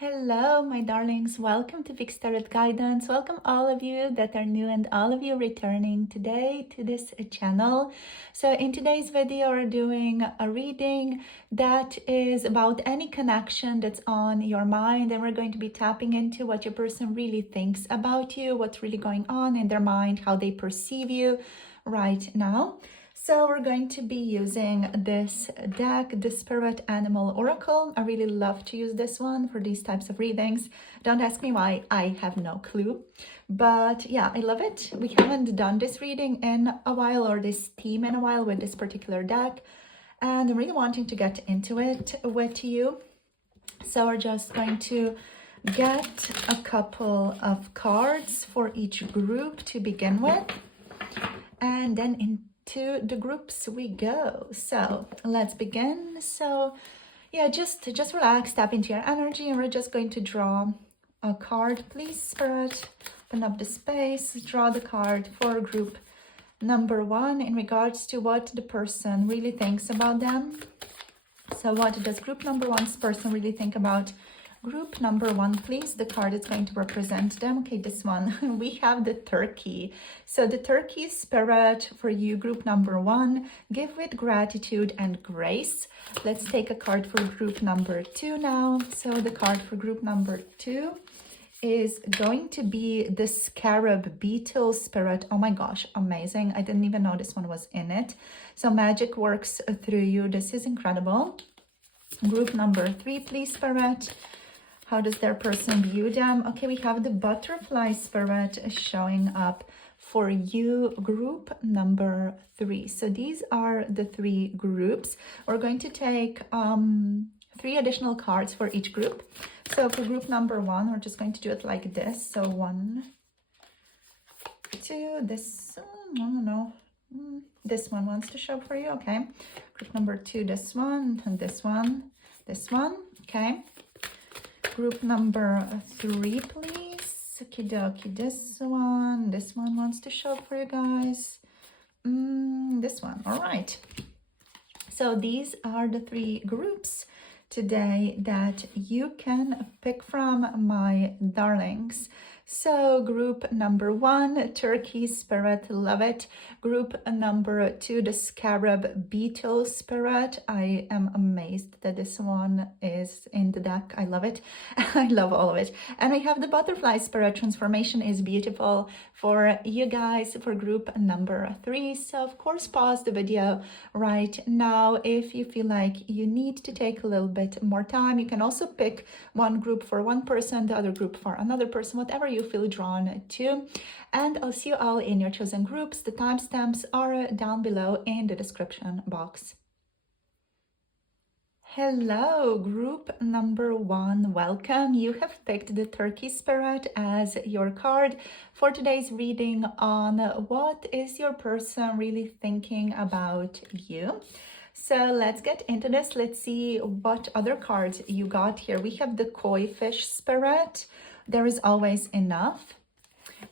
Hello, my darlings. Welcome to Fixed Tarot Guidance. Welcome all of you that are new and all of you returning today to this channel. So in today's video, we're doing a reading that is about any connection that's on your mind, and we're going to be tapping into what your person really thinks about you, what's really going on in their mind, how they perceive you right now. So we're going to be using this deck, the Spirit Animal Oracle. I really love to use this one for these types of readings. Don't ask me why, I have no clue. But yeah, I love it. We haven't done this reading in a while, or this theme in a while, with this particular deck. And I'm really wanting to get into it with you. So we're just going to get a couple of cards for each group to begin with. And then into the groups we go. So let's begin. So yeah, just relax, tap into your energy, and we're just going to draw a card. Please, Spirit, open up the space, draw the card for group number one in regards to what the person really thinks about them. So what does group number one's person really think about group number one, please? The card is going to represent them. Okay, this one, we have the turkey. So the turkey spirit for you, group number one, give with gratitude and grace. Let's take a card for group number two now. So the card for group number two is going to be the Scarab Beetle spirit. Oh my gosh, amazing. I didn't even know this one was in it. So magic works through you. This is incredible. Group number three, please, Spirit. How does their person view them? Okay, we have the butterfly spirit showing up for you, group number three. So these are the three groups. We're going to take three additional cards for each group. So for group number one, we're just going to do it like this. So one, two, this, no. This one wants to show for you, okay. Group number two, this one, and this one, okay. Group number three, please. Okie dokie, this one wants to show for you guys. This one, all right. So these are the three groups today that you can pick from, my darlings. So group number one, turkey spirit, love it. Group number two, the Scarab Beetle spirit. I am amazed that this one is in the deck. I love it. I love all of it. And we have the butterfly spirit. Transformation is beautiful for you guys for group number three. So of course, pause the video right now if you feel like you need to take a little bit more time. You can also pick one group for one person, the other group for another person, whatever you feel drawn to. And I'll see you all in your chosen groups. The timestamps are down below in the description box. Hello, group number one, welcome. You have picked the turkey spirit as your card for today's reading on what is your person really thinking about you. So let's get into this. Let's see what other cards you got here. We have the koi fish spirit. There is always enough.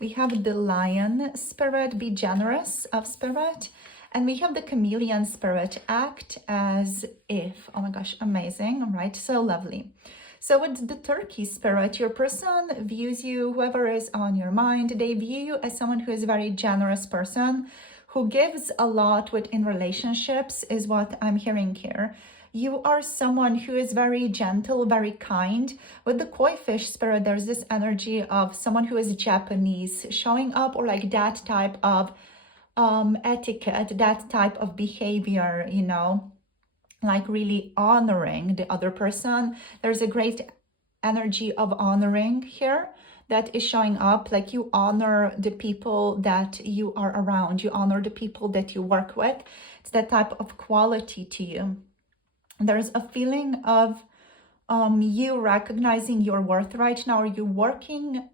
We have the lion spirit, be generous of spirit. And we have the chameleon spirit, act as if. Oh my gosh, amazing, right? So lovely. So with the turkey spirit, your person views you, whoever is on your mind, they view you as someone who is a very generous person, who gives a lot within relationships, is what I'm hearing here. You are someone who is very gentle, very kind. With the koi fish spirit, there's this energy of someone who is Japanese showing up, or like that type of etiquette, that type of behavior, you know, like really honoring the other person. There's a great energy of honoring here that is showing up, like you honor the people that you are around, you honor the people that you work with. It's that type of quality to you. There's a feeling of you recognizing your worth right now, or you working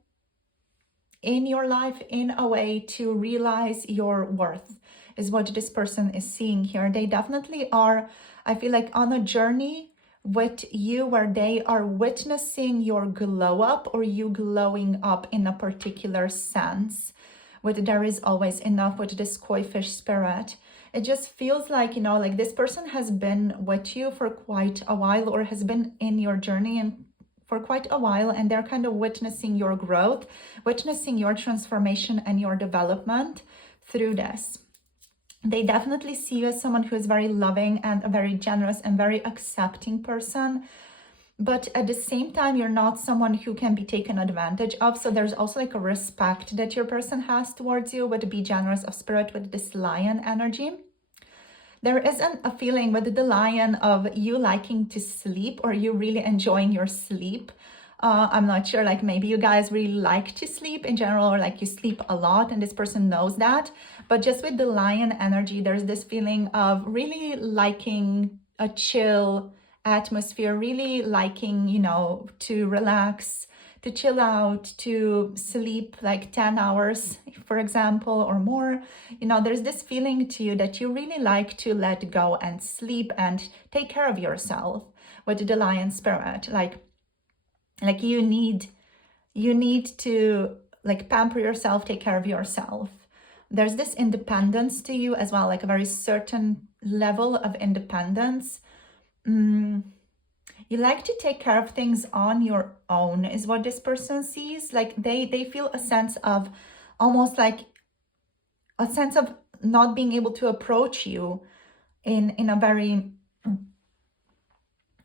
in your life in a way to realize your worth, is what this person is seeing here. They definitely are, I feel like, on a journey with you where they are witnessing your glow up, or you glowing up in a particular sense. With there is always enough with this koi fish spirit. It just feels like, you know, like this person has been with you for quite a while, or has been in your journey and for quite a while, and they're kind of witnessing your growth, witnessing your transformation and your development through this. They definitely see you as someone who is very loving and a very generous and very accepting person. But at the same time, you're not someone who can be taken advantage of. So there's also like a respect that your person has towards you, with be generous of spirit with this lion energy. There isn't a feeling with the lion of you liking to sleep or you really enjoying your sleep. I'm not sure, like maybe you guys really like to sleep in general, or like you sleep a lot and this person knows that. But just with the lion energy, there's this feeling of really liking a chill atmosphere, really liking, you know, to relax, to chill out, to sleep like 10 hours, for example, or more. You know, there's this feeling to you that you really like to let go and sleep and take care of yourself with the lion spirit. Like you need to like pamper yourself, take care of yourself. There's this independence to you as well, like a very certain level of independence. You like to take care of things on your own is what this person sees. Like they feel a sense of almost like a sense of not being able to approach you in a very,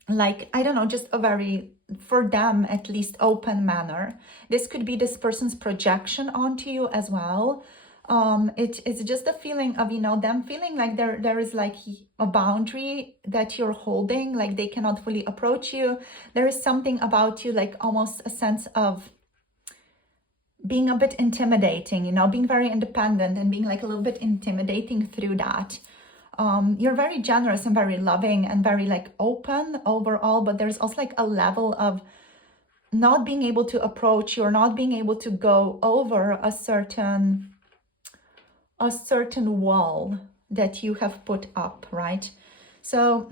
like, I don't know, just a very, for them at least, open manner. This could be this person's projection onto you as well. It's just a feeling of, you know, them feeling like there is like a boundary that you're holding, like they cannot fully approach you. There is something about you, like almost a sense of being a bit intimidating, you know, being very independent and being like a little bit intimidating through that. You're very generous and very loving and very like open overall, but there's also like a level of not being able to approach you or not being able to go over a certain wall that you have put up, right? So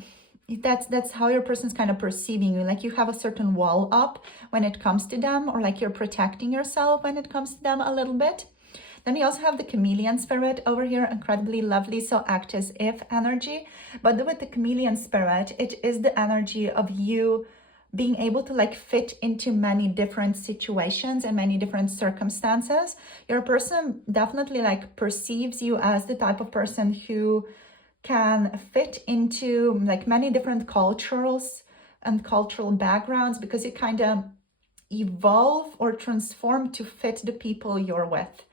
that's how your person's kind of perceiving you. Like you have a certain wall up when it comes to them, or like you're protecting yourself when it comes to them a little bit. Then we also have the chameleon spirit over here, incredibly lovely, so act as if energy. But with the chameleon spirit, it is the energy of you being able to like fit into many different situations and many different circumstances. Your person definitely like perceives you as the type of person who can fit into like many different cultures and cultural backgrounds, because you kind of evolve or transform to fit the people you're with.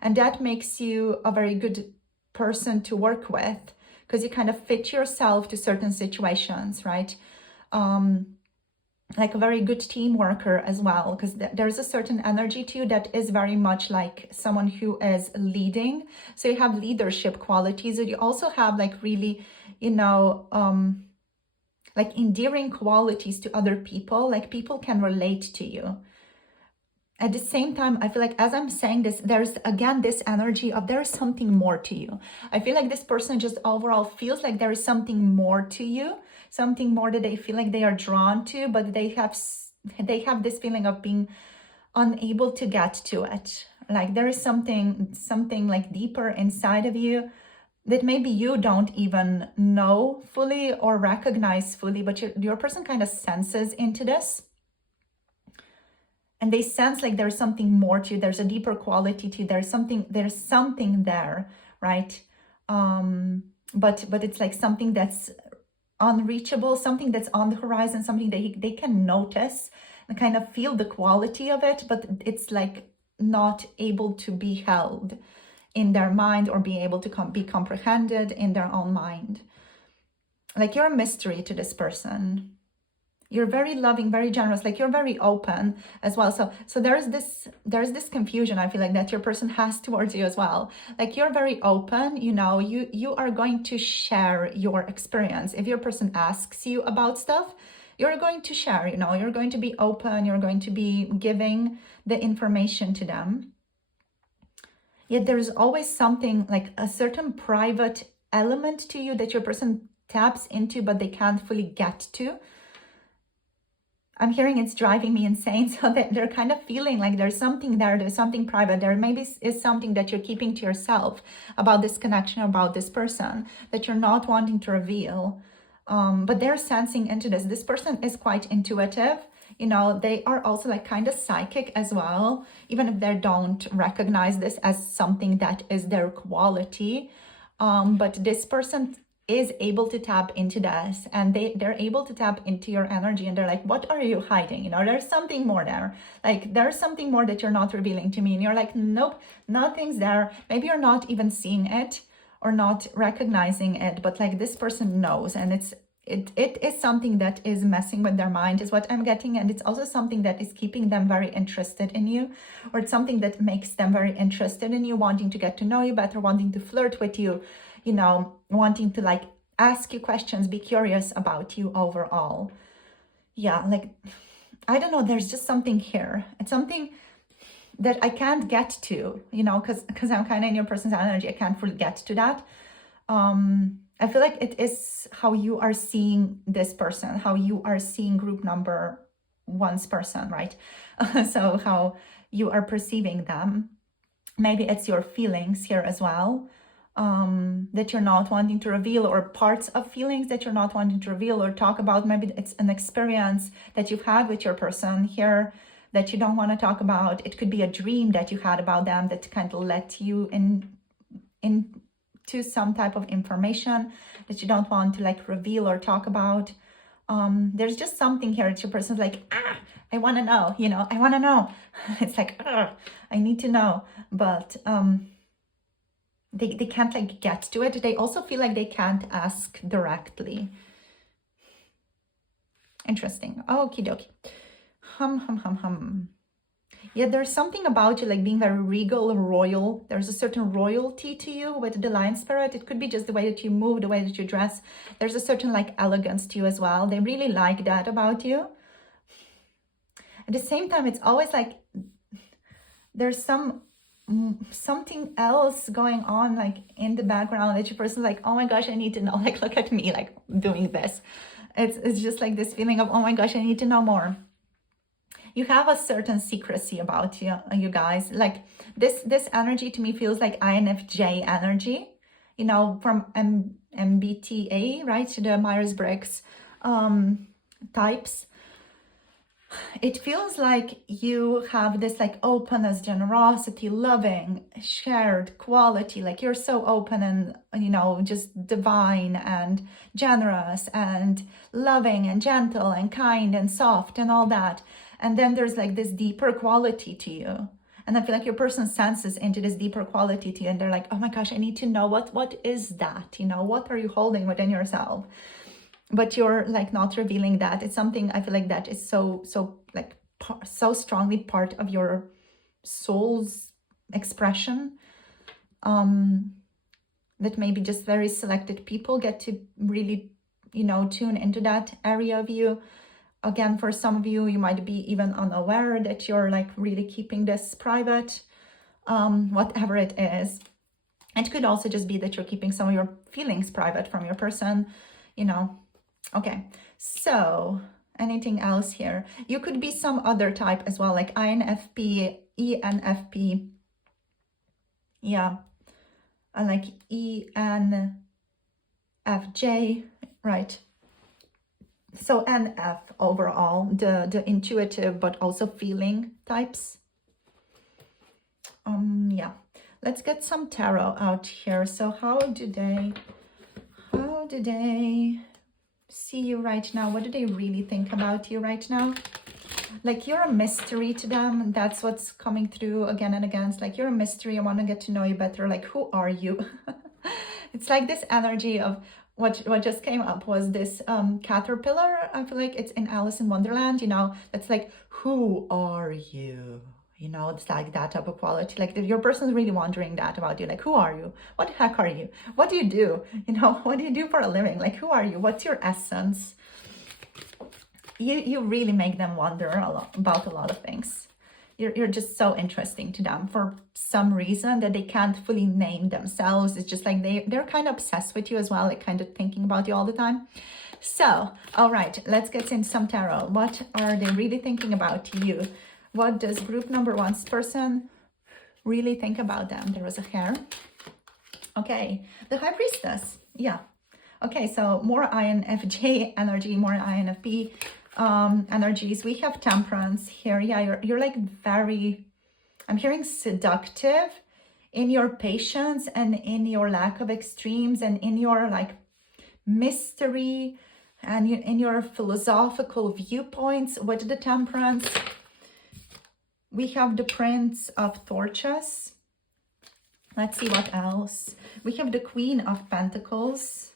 And that makes you a very good person to work with, because you kind of fit yourself to certain situations, right? Like a very good team worker as well, because there's a certain energy to you that is very much like someone who is leading. So you have leadership qualities, and you also have like really, you know, like endearing qualities to other people. Like people can relate to you. At the same time, I feel like as I'm saying this, there's again this energy of there is something more to you. I feel like this person just overall feels like there is something more to you, something more that they feel like they are drawn to, but they have this feeling of being unable to get to it. Like there is something like deeper inside of you that maybe you don't even know fully or recognize fully, but your person kind of senses into this. And they sense like there's something more to you, there's a deeper quality to you, there's something there, right? But it's like something that's unreachable, something that's on the horizon, something that they can notice and kind of feel the quality of it, but it's like not able to be held in their mind or be able to be comprehended in their own mind. Like you're a mystery to this person. You're very loving, very generous, like you're very open as well. So there's this confusion, I feel like, that your person has towards you as well. Like you're very open, you know, you are going to share your experience. If your person asks you about stuff, you're going to share, you know, you're going to be open, you're going to be giving the information to them. Yet there's always something like a certain private element to you that your person taps into, but they can't fully get to. I'm hearing it's driving me insane. So that they're kind of feeling like there's something there, there's something private. There maybe is something that you're keeping to yourself about this connection, about this person, that you're not wanting to reveal. But they're sensing into this. This person is quite intuitive. You know, they are also like kind of psychic as well, even if they don't recognize this as something that is their quality. But this person is able to tap into this, and they're able to tap into your energy, and they're like, what are you hiding? You know, there's something more there. Like, there's something more that you're not revealing to me. And you're like, nope, nothing's there. Maybe you're not even seeing it or not recognizing it, but like this person knows, and it is something that is messing with their mind, is what I'm getting. And it's also something that is keeping them very interested in you, or it's something that makes them very interested in you, wanting to get to know you better, wanting to flirt with you, you know, wanting to like ask you questions, be curious about you overall. Yeah, like, I don't know, there's just something here. It's something that I can't get to, you know, because I'm kind of in your person's energy. I can't fully get to that. I feel like it is how you are seeing this person, how you are seeing group number one's person, right? So how you are perceiving them. Maybe it's your feelings here as well, that you're not wanting to reveal, or parts of feelings that you're not wanting to reveal or talk about. Maybe it's an experience that you've had with your person here that you don't want to talk about. It could be a dream that you had about them that kind of let you into some type of information that you don't want to like reveal or talk about. There's just something here that your person's like, I want to know, you know, I want to know. It's like, I need to know, but they can't like get to it. They also feel like they can't ask directly. Interesting. Okie dokie. Yeah, there's something about you like being very regal and royal. There's a certain royalty to you with the lion spirit. It could be just the way that you move, the way that you dress. There's a certain like elegance to you as well. They really like that about you. At the same time, it's always like there's something else going on like in the background that your person's like, oh my gosh, I need to know. Like, look at me, like doing this. It's just like this feeling of, oh my gosh, I need to know more. You have a certain secrecy about you guys. Like this energy to me feels like INFJ energy, you know, from MBTI, right? The Myers-Briggs types. It feels like you have this like openness, generosity, loving, shared quality. Like you're so open and, you know, just divine and generous and loving and gentle and kind and soft and all that. And then there's like this deeper quality to you. And I feel like your person senses into this deeper quality to you. And they're like, oh my gosh, I need to know what is that? You know, what are you holding within yourself? But you're like not revealing that. It's something I feel like that is so like so strongly part of your soul's expression. That maybe just very selected people get to really, you know, tune into that area of you. Again, for some of you, you might be even unaware that you're like really keeping this private, whatever it is. It could also just be that you're keeping some of your feelings private from your person, you know. Okay, so anything else here? You could be some other type as well, like INFP, ENFP. Yeah, like ENFJ, right? So NF overall, the intuitive but also feeling types. Yeah, let's get some tarot out here. So how do they see you right now? What do they really think about you right now? Like you're a mystery to them. That's what's coming through again and again. It's like you're a mystery. I want to get to know you better. Like, who are you? It's like this energy of what just came up was this caterpillar. I feel like it's in Alice in Wonderland, you know. That's like, who are you? You know, it's like that type of quality. Like if your person's really wondering that about you, like, who are you? What the heck are you? What do you do? You know, what do you do for a living? Like, who are you? What's your essence? You really make them wonder about a lot of things. You're just so interesting to them for some reason that they can't fully name themselves. It's just like they're kind of obsessed with you as well, like kind of thinking about you all the time. So, all right, let's get into some tarot. What are they really thinking about you? What does group number one's person really think about them? There was a hair. Okay, the High Priestess. Yeah. Okay, so more INFJ energy, more INFP. energies. We have temperance here. Yeah, you're like very, I'm hearing seductive in your patience and in your lack of extremes and in your like mystery and in your philosophical viewpoints with the temperance. We have the Prince of Torches. Let's see what else. We have the Queen of Pentacles.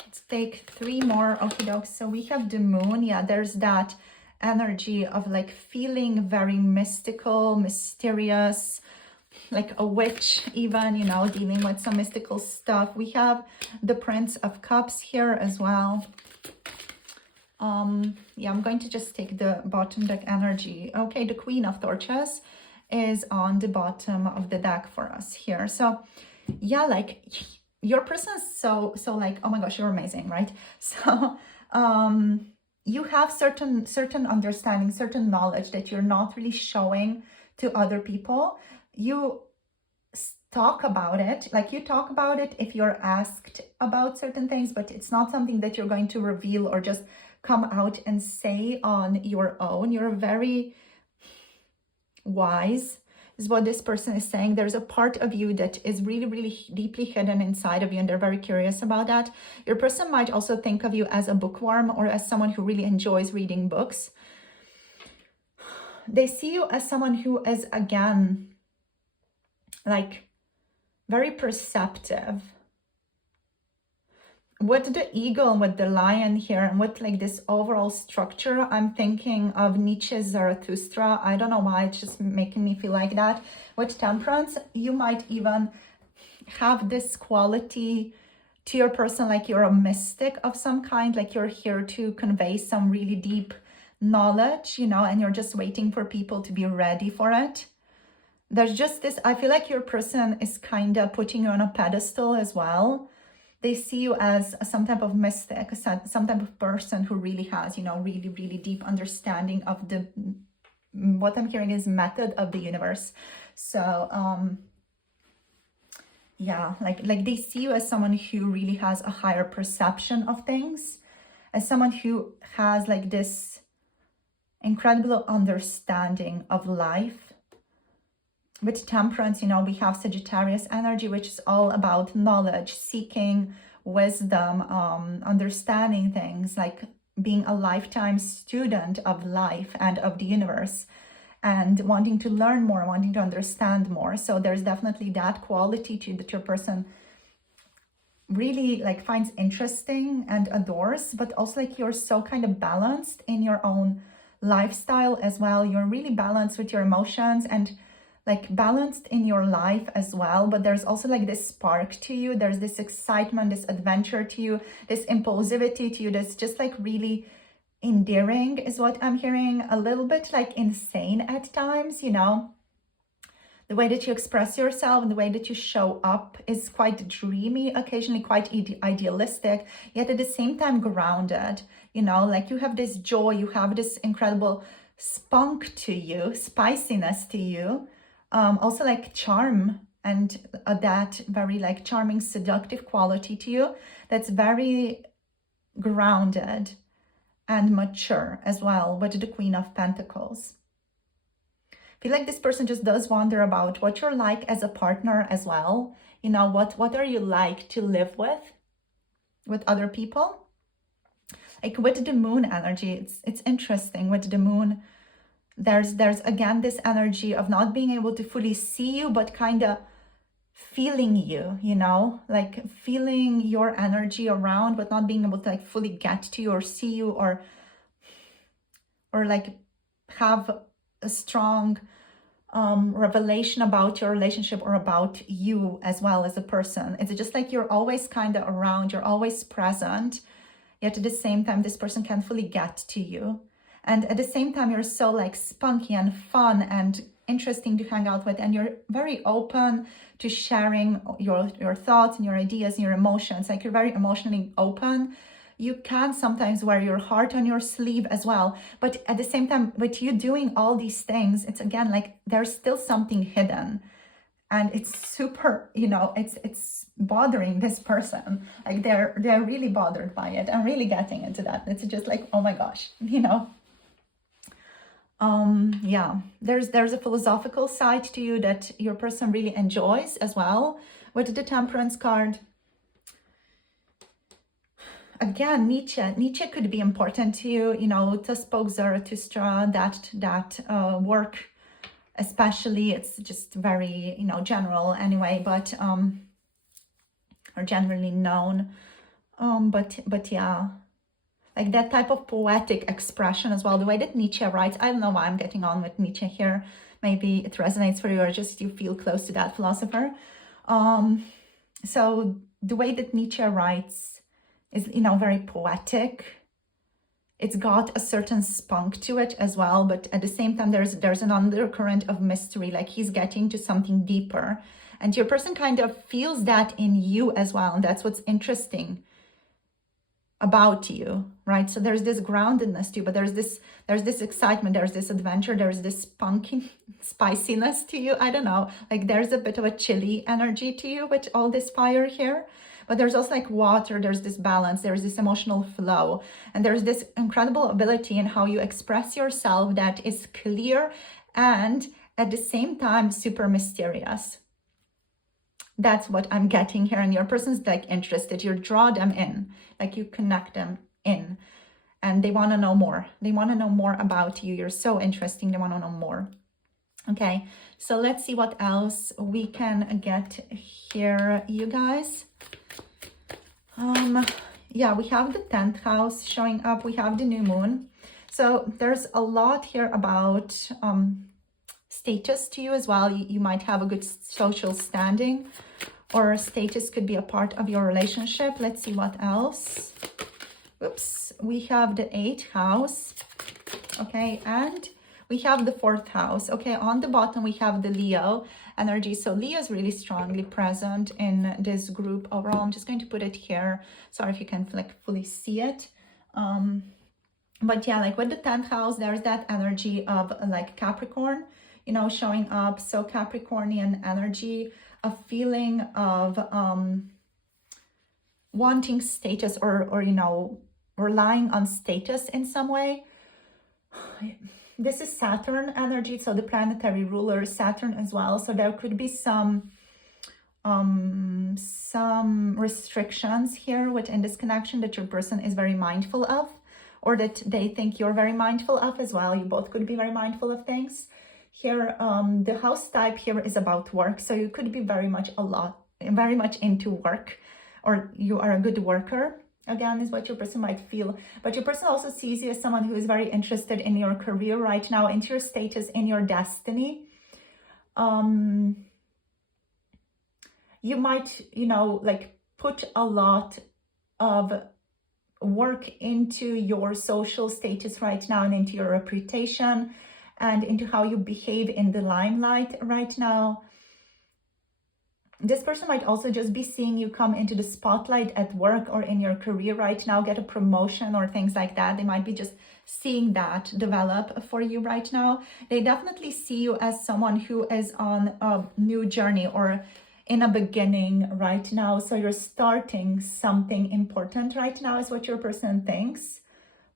Let's take 3 more. Okie doke. So we have the Moon. Yeah, there's that energy of like feeling very mystical, mysterious, like a witch even, you know, dealing with some mystical stuff. We have the Prince of Cups here as well. Yeah, I'm going to just take the bottom deck energy. Okay, the Queen of Torches is on the bottom of the deck for us here. So yeah, like your person is so like, oh my gosh, you're amazing, right? So you have certain understanding, certain knowledge that you're not really showing to other people. You talk about it, like you talk about it if you're asked about certain things, but it's not something that you're going to reveal or just come out and say on your own. You're very wise, is what this person is saying. There's a part of you that is really, really deeply hidden inside of you, and they're very curious about that. Your person might also think of you as a bookworm or as someone who really enjoys reading books. They see you as someone who is, again, like very perceptive. With the eagle and with the lion here and with like this overall structure, I'm thinking of Nietzsche's Zarathustra. I don't know why, it's just making me feel like that. With temperance, you might even have this quality to your person, like you're a mystic of some kind, like you're here to convey some really deep knowledge, you know, and you're just waiting for people to be ready for it. There's just this, I feel like your person is kind of putting you on a pedestal as well. They see you as some type of mystic, some type of person who really has, you know, really, really deep understanding of the, what I'm hearing is method of the universe. So, yeah, like they see you as someone who really has a higher perception of things, as someone who has like this incredible understanding of life. With temperance, you know, we have Sagittarius energy, which is all about knowledge, seeking wisdom, understanding things, like being a lifetime student of life and of the universe, and wanting to learn more, wanting to understand more. So there's definitely that quality to that your person really like finds interesting and adores, but also like you're so kind of balanced in your own lifestyle as well. You're really balanced with your emotions and like balanced in your life as well, but there's also like this spark to you. There's this excitement, this adventure to you, this impulsivity to you that's just like really endearing is what I'm hearing. A little bit like insane at times, you know. The way that you express yourself and the way that you show up is quite dreamy, occasionally quite idealistic, yet at the same time grounded, you know, like you have this joy, you have this incredible spunk to you, spiciness to you. Also like charm and that very like charming, seductive quality to you that's very grounded and mature as well with the Queen of Pentacles. I feel like this person just does wonder about what you're like as a partner as well. You know, what are you like to live with other people? Like with the moon energy, it's interesting with the moon. There's again this energy of not being able to fully see you, but kind of feeling you, you know, like feeling your energy around, but not being able to like fully get to you or see you or like have a strong revelation about your relationship or about you as well as a person. It's just like you're always kind of around, you're always present, yet at the same time this person can't fully get to you. And at the same time, you're so like spunky and fun and interesting to hang out with. And you're very open to sharing your thoughts and your ideas and your emotions. Like you're very emotionally open. You can sometimes wear your heart on your sleeve as well. But at the same time, with you doing all these things, it's again like there's still something hidden. and it's super, you know, it's bothering this person. Like they're really bothered by it. I'm really getting into that. It's just like, oh my gosh, you know. Yeah, there's a philosophical side to you that your person really enjoys as well. With the Temperance card, again, Nietzsche could be important to you, you know, to spoke Zarathustra, that work especially. It's just very, you know, general anyway, but or generally known, but yeah, like that type of poetic expression as well, the way that Nietzsche writes. I don't know why I'm getting on with Nietzsche here. Maybe it resonates for you, or just you feel close to that philosopher. So the way that Nietzsche writes is, you know, very poetic. It's got a certain spunk to it as well, but at the same time, there's an undercurrent of mystery, like he's getting to something deeper. And your person kind of feels that in you as well. And that's what's interesting about you, right? So there's this groundedness to you, but there's this excitement, there's this adventure, there's this spunky spiciness to you. I don't know, like there's a bit of a chilly energy to you with all this fire here. But there's also like water, there's this balance, there's this emotional flow, and there's this incredible ability in how you express yourself that is clear and at the same time super mysterious. That's what I'm getting here. And your person's like interested, you draw them in, like you connect them in, and they want to know more. They want to know more about you. You're so interesting. They want to know more. Okay, so let's see what else we can get here, you guys. Yeah, we have the 10th house showing up. We have the new moon. So there's a lot here about status to you as well. You might have a good social standing, or status could be a part of your relationship. Let's see what else. Oops, we have the 8th house. Okay, and we have the 4th house. Okay, on the bottom we have the Leo energy. So Leo is really strongly present in this group overall. I'm just going to put it here. Sorry if you can like fully see it. But yeah, like with the 10th house, there's that energy of like Capricorn, you know, showing up. So Capricornian energy, a feeling of wanting status, or you know, relying on status in some way. This is Saturn energy, so the planetary ruler is Saturn as well. So there could be some restrictions here within this connection that your person is very mindful of, or that they think you're very mindful of as well. You both could be very mindful of things. Here, the house type here is about work. So you could be very much into work, or you are a good worker. Again, is what your person might feel. But your person also sees you as someone who is very interested in your career right now, into your status, in your destiny. You might, you know, like put a lot of work into your social status right now, and into your reputation, and into how you behave in the limelight right now. This person might also just be seeing you come into the spotlight at work or in your career right now, get a promotion or things like that. They might be just seeing that develop for you right now. They definitely see you as someone who is on a new journey, or in a beginning right now. So you're starting something important right now, is what your person thinks.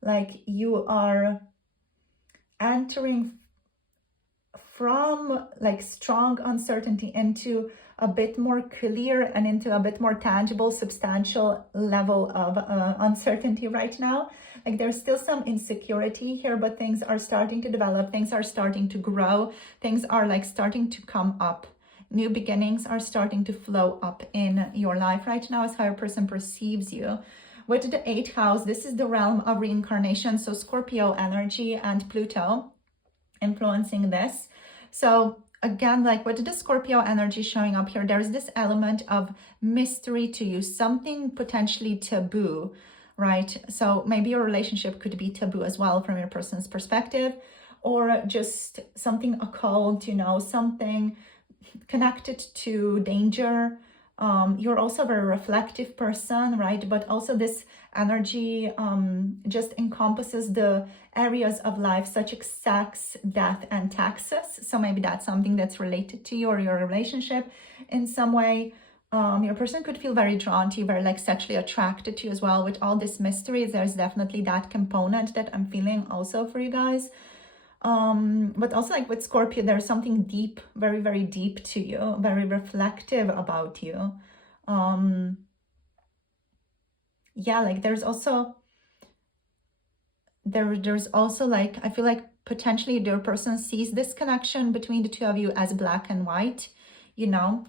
Like you are entering from like strong uncertainty into a bit more clear, and into a bit more tangible, substantial level of uncertainty right now. Like there's still some insecurity here, but things are starting to develop, things are starting to grow, things are like starting to come up. New beginnings are starting to flow up in your life right now, as how your person perceives you. With the 8th house, this is the realm of reincarnation. So Scorpio energy and Pluto influencing this. So again, like with the Scorpio energy showing up here, there's this element of mystery to you, something potentially taboo, right? So maybe your relationship could be taboo as well from your person's perspective, or just something occult, you know, something connected to danger, You're also a very reflective person, right? But also this energy just encompasses the areas of life such as sex, death, and taxes. So maybe that's something that's related to you or your relationship in some way. Your person could feel very drawn to you, very like sexually attracted to you as well. With all this mystery, there's definitely that component that I'm feeling also for you guys. But also like with Scorpio, there's something deep, very, very deep to you, very reflective about you. Yeah, like there's also like, I feel like potentially your person sees this connection between the two of you as black and white, you know.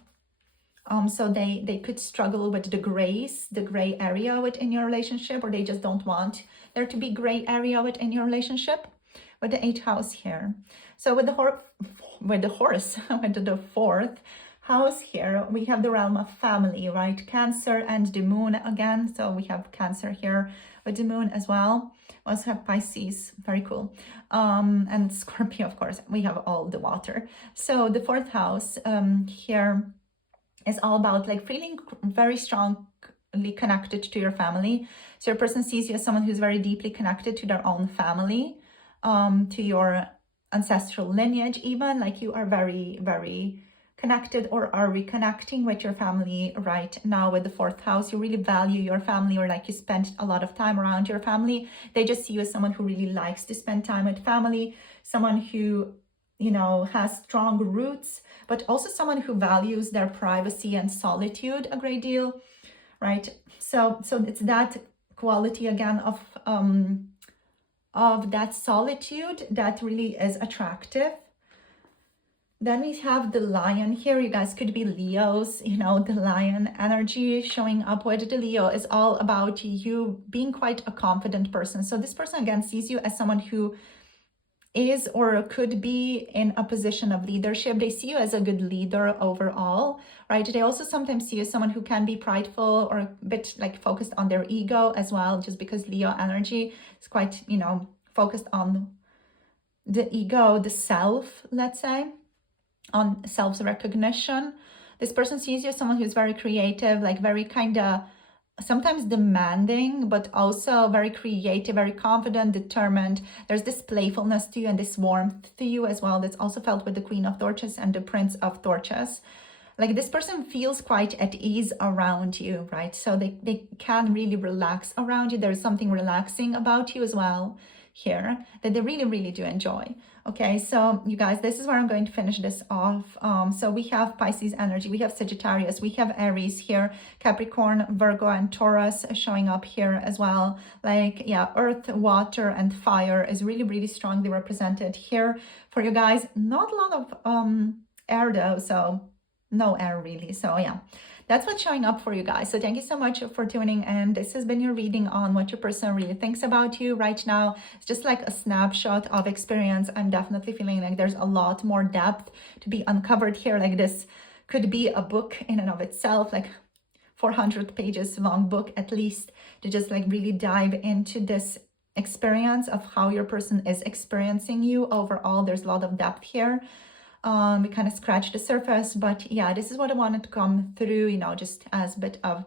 So they could struggle with the gray area within your relationship, or they just don't want there to be gray area within your relationship. With the 8th house here, so with the horse, with the 4th house here, we have the realm of family, right? Cancer and the moon again. So we have Cancer here with the moon as well. We also have Pisces, very cool. And Scorpio, of course. We have all the water. So the 4th house here is all about like feeling very strongly connected to your family. So your person sees you as someone who's very deeply connected to their own family, to your ancestral lineage, even like you are very, very connected or are reconnecting with your family right now. With the 4th house, you really value your family, or like you spend a lot of time around your family. They just see you as someone who really likes to spend time with family, someone who, you know, has strong roots, but also someone who values their privacy and solitude a great deal, right? So it's that quality again of that solitude that really is attractive. Then we have the Lion here. You guys could be Leos, you know, the Lion energy showing up with the Leo is all about you being quite a confident person. So this person again sees you as someone who is or could be in a position of leadership. They see you as a good leader overall, right? They also sometimes see you as someone who can be prideful or a bit like focused on their ego as well, just because Leo energy is quite, you know, focused on the ego, the self, let's say, on self-recognition. This person sees you as someone who's very creative, like very kind of sometimes demanding, but also very creative, very confident, determined. There's this playfulness to you and this warmth to you as well that's also felt with the Queen of Torches and the Prince of Torches. Like this person feels quite at ease around you, right? So they can really relax around you. There's something relaxing about you as well here that they really, really do enjoy. Okay, so you guys, this is where I'm going to finish this off. So we have Pisces energy, we have Sagittarius, we have Aries here, Capricorn, Virgo, and Taurus showing up here as well. Like, yeah, earth, water, and fire is really, really strongly represented here for you guys. Not a lot of air though, so no air really. So yeah, that's what's showing up for you guys. So thank you so much for tuning in. This has been your reading on what your person really thinks about you right now. It's just like a snapshot of experience. I'm definitely feeling like there's a lot more depth to be uncovered here. Like this could be a book in and of itself, like 400 pages long book at least, to just like really dive into this experience of how your person is experiencing you overall. There's a lot of depth here. We kind of scratched the surface, but yeah, this is what I wanted to come through, you know, just as a bit of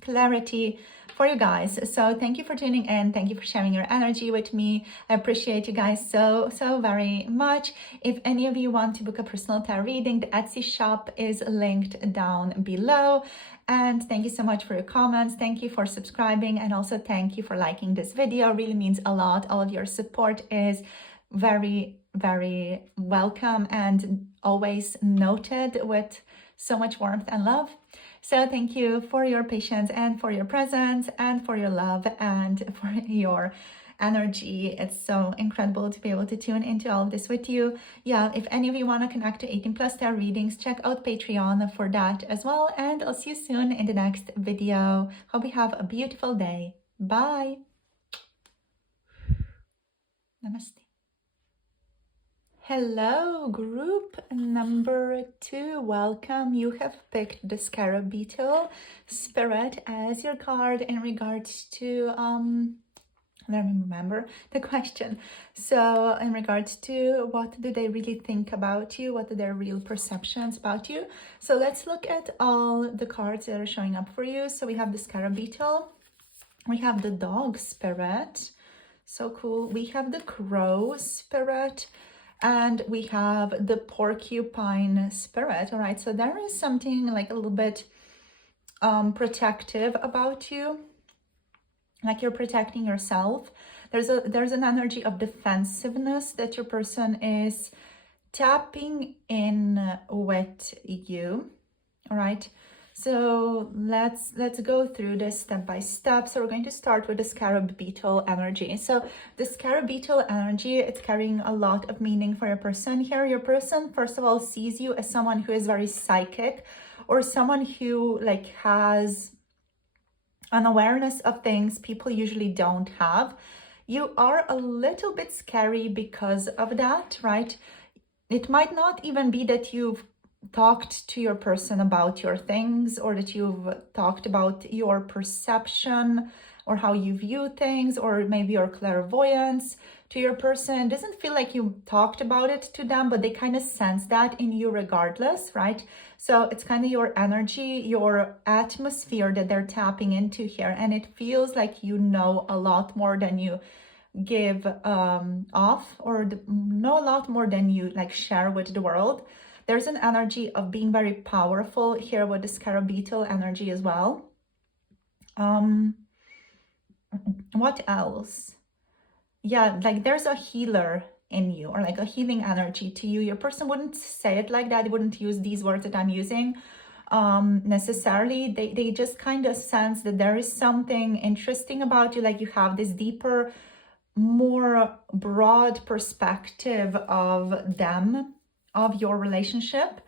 clarity for you guys. So thank you for tuning in. Thank you for sharing your energy with me. I appreciate you guys so very much. If any of you want to book a personal tarot reading, the Etsy shop is linked down below. And thank you so much for your comments. Thank you for subscribing, and also thank you for liking this video. It really means a lot. All of your support is very welcome and always noted with so much warmth and love. So thank you for your patience and for your presence and for your love and for your energy. It's so incredible to be able to tune into all of this with you. Yeah, if any of you want to connect to 18+ tarot readings, check out Patreon for that as well. And I'll see you soon in the next video. Hope you have a beautiful day. Bye. Namaste. Hello, group number 2. Welcome. You have picked the Scarab Beetle Spirit as your card in regards to Let me remember the question. So in regards to what do they really think about you, what are their real perceptions about you? So let's look at all the cards that are showing up for you. So we have the Scarab Beetle, we have the Dog Spirit, so cool, we have the Crow Spirit, and we have the Porcupine Spirit. All right, so there is something like a little bit protective about you, like you're protecting yourself. There's an energy of defensiveness that your person is tapping in with you. All right, so let's go through this step by step. So we're going to start with the Scarab Beetle energy. So the Scarab Beetle energy, it's carrying a lot of meaning for your person here. Your person, first of all, sees you as someone who is very psychic, or someone who like has an awareness of things people usually don't have. You are a little bit scary because of that, right? It might not even be that you've talked to your person about your things, or that you've talked about your perception or how you view things, or maybe your clairvoyance to your person. It doesn't feel like you talked about it to them, but they kind of sense that in you regardless, right? So it's kind of your energy, your atmosphere that they're tapping into here. And it feels like you know a lot more than you give off, or know a lot more than you like share with the world. There's an energy of being very powerful here with the Scarab Beetle energy as well. What else? Yeah, like there's a healer in you, or like a healing energy to you. Your person wouldn't say it like that. They wouldn't use these words that I'm using necessarily. They just kind of sense that there is something interesting about you, like you have this deeper, more broad perspective of them, of your relationship,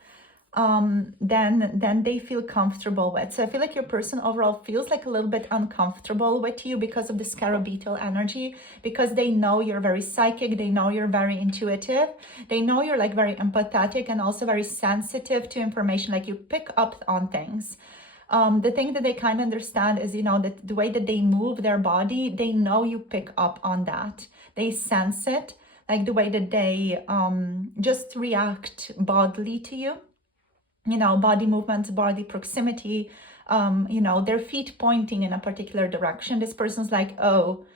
then they feel comfortable with. So I feel like your person overall feels like a little bit uncomfortable with you because of the Scarab Beetle energy, because they know you're very psychic, they know you're very intuitive, they know you're like very empathetic and also very sensitive to information, like you pick up on things. The thing that they kind of understand is, you know, that the way that they move their body, they know you pick up on that. They sense it, like the way that they just react bodily to you. You know, body movements, body proximity, you know, their feet pointing in a particular direction. This person's like, oh,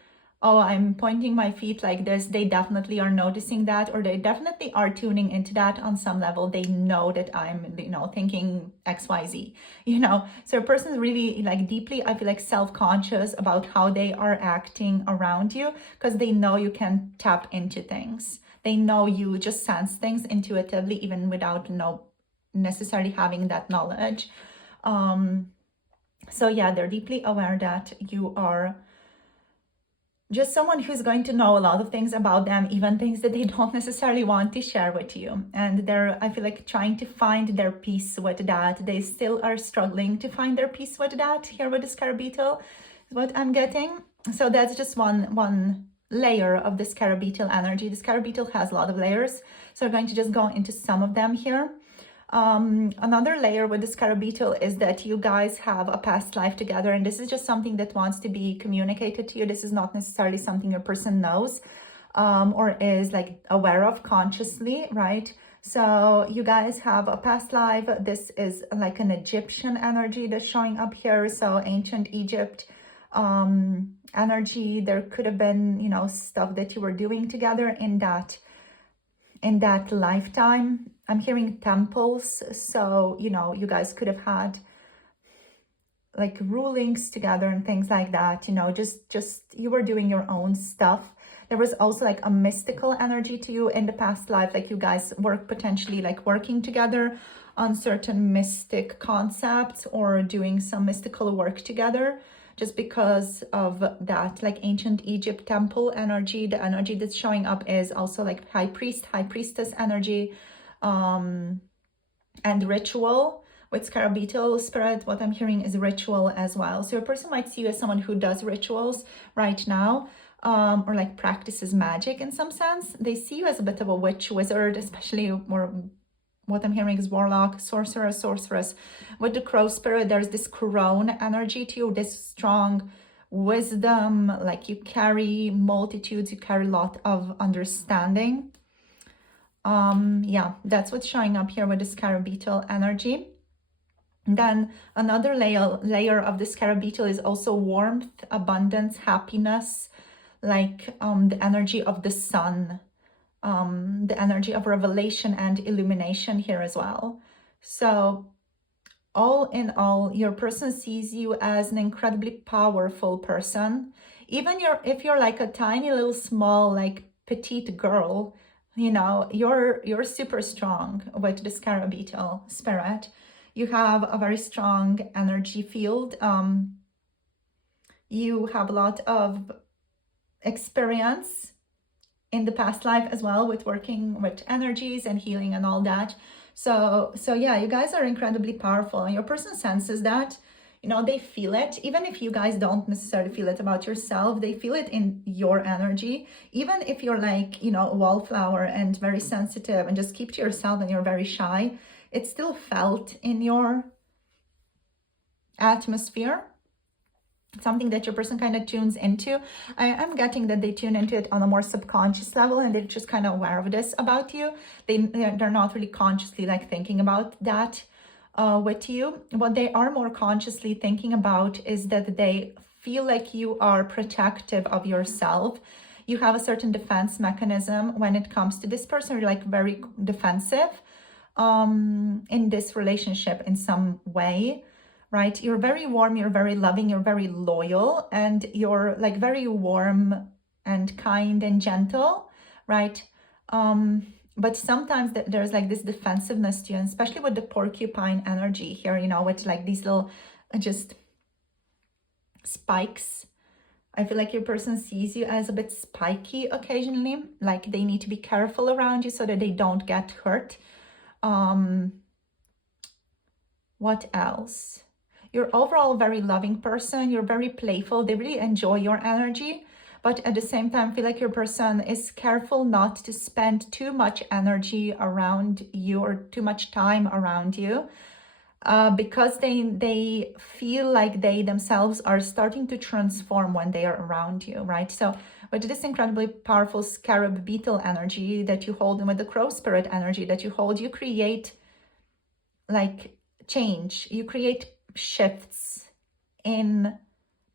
I'm pointing my feet like this. They definitely are noticing that, or they definitely are tuning into that on some level. They know that I'm, you know, thinking XYZ, you know. So a person is really like deeply, I feel like, self-conscious about how they are acting around you, because they know you can tap into things. They know you just sense things intuitively, even without necessarily having that knowledge. So yeah, they're deeply aware that you are just someone who's going to know a lot of things about them, even things that they don't necessarily want to share with you. And they're, I feel like, trying to find their peace with that. They still are struggling to find their peace with that here with the Scarab Beetle, is what I'm getting. So that's just one layer of the Scarab Beetle energy. The Scarab Beetle has a lot of layers, so we're going to just go into some of them here. Another layer with the Scarab Beetle is that you guys have a past life together, and this is just something that wants to be communicated to you. This is not necessarily something your person knows or is like aware of consciously, right? So you guys have a past life. This is like an Egyptian energy that's showing up here. So ancient Egypt energy. There could have been, you know, stuff that you were doing together in that lifetime. I'm hearing temples, so, you know, you guys could have had like rulings together and things like that, you know, just you were doing your own stuff. There was also like a mystical energy to you in the past life, like you guys were potentially like working together on certain mystic concepts or doing some mystical work together, just because of that like ancient Egypt temple energy. The energy that's showing up is also like high priest, high priestess energy, and ritual. With Scarab Beetle spirit, what I'm hearing is ritual as well. So your person might see you as someone who does rituals right now, or like practices magic in some sense. They see you as a bit of a witch, wizard, especially, or what I'm hearing is warlock, sorceress. With the crow spirit, there's this crone energy to you, this strong wisdom, like you carry multitudes, you carry a lot of understanding. Yeah, that's what's showing up here with the Scarab Beetle energy. Then another layer of the Scarab Beetle is also warmth, abundance, happiness, like the energy of the sun, the energy of revelation and illumination here as well. So all in all, your person sees you as an incredibly powerful person. Even if you're like a tiny little small, like petite girl, you know, you're super strong with the Scarab Beetle spirit. You have a very strong energy field. You have a lot of experience in the past life as well with working with energies and healing and all that. So yeah, you guys are incredibly powerful, and your person senses that, you know, they feel it. Even if you guys don't necessarily feel it about yourself, they feel it in your energy. Even if you're like, you know, a wallflower and very sensitive and just keep to yourself and you're very shy, it's still felt in your atmosphere. Something that your person kind of tunes into. I'm getting that they tune into it on a more subconscious level, and they're just kind of aware of this about you. They're not really consciously like thinking about that with you. What they are more consciously thinking about is that they feel like you are protective of yourself. You have a certain defense mechanism when it comes to this person. You're like very defensive in this relationship in some way. Right? You're very warm, you're very loving, you're very loyal, and you're like very warm and kind and gentle, right? But sometimes there's like this defensiveness to you, and especially with the porcupine energy here, you know, with like these little just spikes. I feel like your person sees you as a bit spiky occasionally, like they need to be careful around you so that they don't get hurt. What else? You're overall a very loving person. You're very playful. They really enjoy your energy. But at the same time, I feel like your person is careful not to spend too much energy around you or too much time around you. Because they feel like they themselves are starting to transform when they are around you, right? So with this incredibly powerful Scarab Beetle energy that you hold, and with the Crow Spirit energy that you hold, you create like change. You create shifts in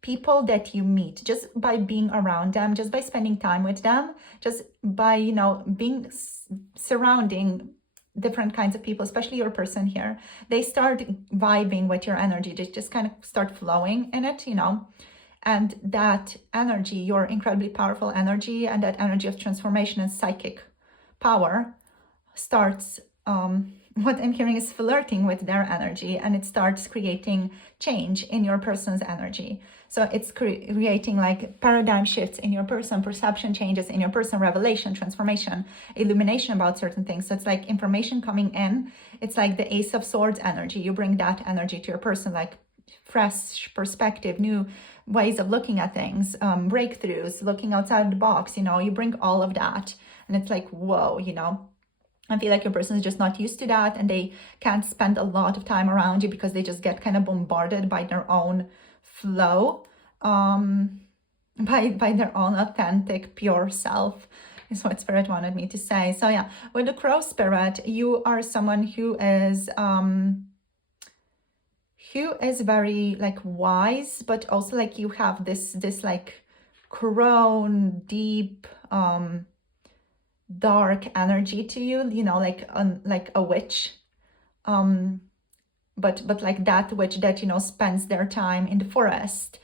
people that you meet just by being around them, just by spending time with them, just by, you know, being surrounding different kinds of people, especially your person here. They start vibing with your energy. They just kind of start flowing in it, you know. And that energy, your incredibly powerful energy, and that energy of transformation and psychic power starts what I'm hearing is flirting with their energy, and it starts creating change in your person's energy. So it's creating like paradigm shifts in your person, perception changes in your person, revelation, transformation, illumination about certain things. So it's like information coming in. It's like the Ace of Swords energy. You bring that energy to your person, like fresh perspective, new ways of looking at things, breakthroughs, looking outside the box, you know, you bring all of that. And it's like, whoa, you know, I feel like your person is just not used to that, and they can't spend a lot of time around you because they just get kind of bombarded by their own flow, by their own authentic, pure self, is what Spirit wanted me to say. So yeah, with the Crow Spirit, you are someone who is very like wise, but also like you have this like crown, deep, dark energy to you, you know, like a witch, but like that witch that, you know, spends their time in the forest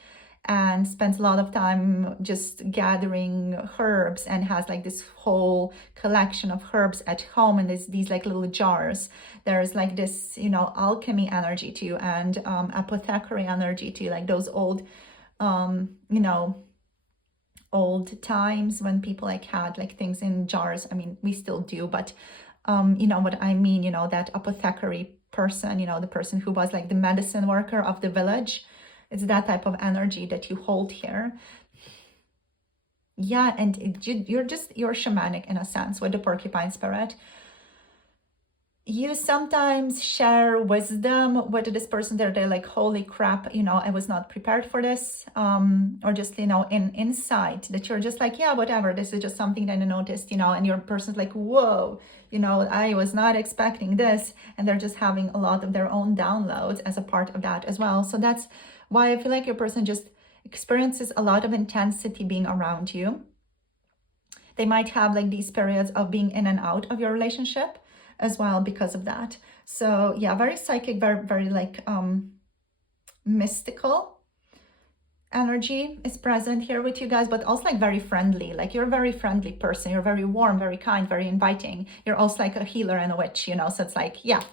and spends a lot of time just gathering herbs, and has like this whole collection of herbs at home, and there's these like little jars. There's like this, you know, alchemy energy to you, and apothecary energy to you, like those old, you know, old times when people like had like things in jars. I mean, we still do, but you know what I mean, you know, that apothecary person, you know, the person who was like the medicine worker of the village. It's that type of energy that you hold here. Yeah, and you're shamanic in a sense with the porcupine spirit. you sometimes share wisdom with this person. They're like, holy crap, you know, I was not prepared for this. Or just, you know, in insight that you're just like, yeah, whatever, this is just something that I noticed, you know, and your person's like, whoa, you know, I was not expecting this. And they're just having a lot of their own downloads as a part of that as well. So that's why I feel like your person just experiences a lot of intensity being around you. They might have like these periods of being in and out of your relationship as well because of that. So yeah, very psychic, very like mystical energy is present here with you guys, but also like very friendly. Like you're a very friendly person. You're very warm, very kind, very inviting. You're also like a healer and a witch, you know. So it's like, yeah,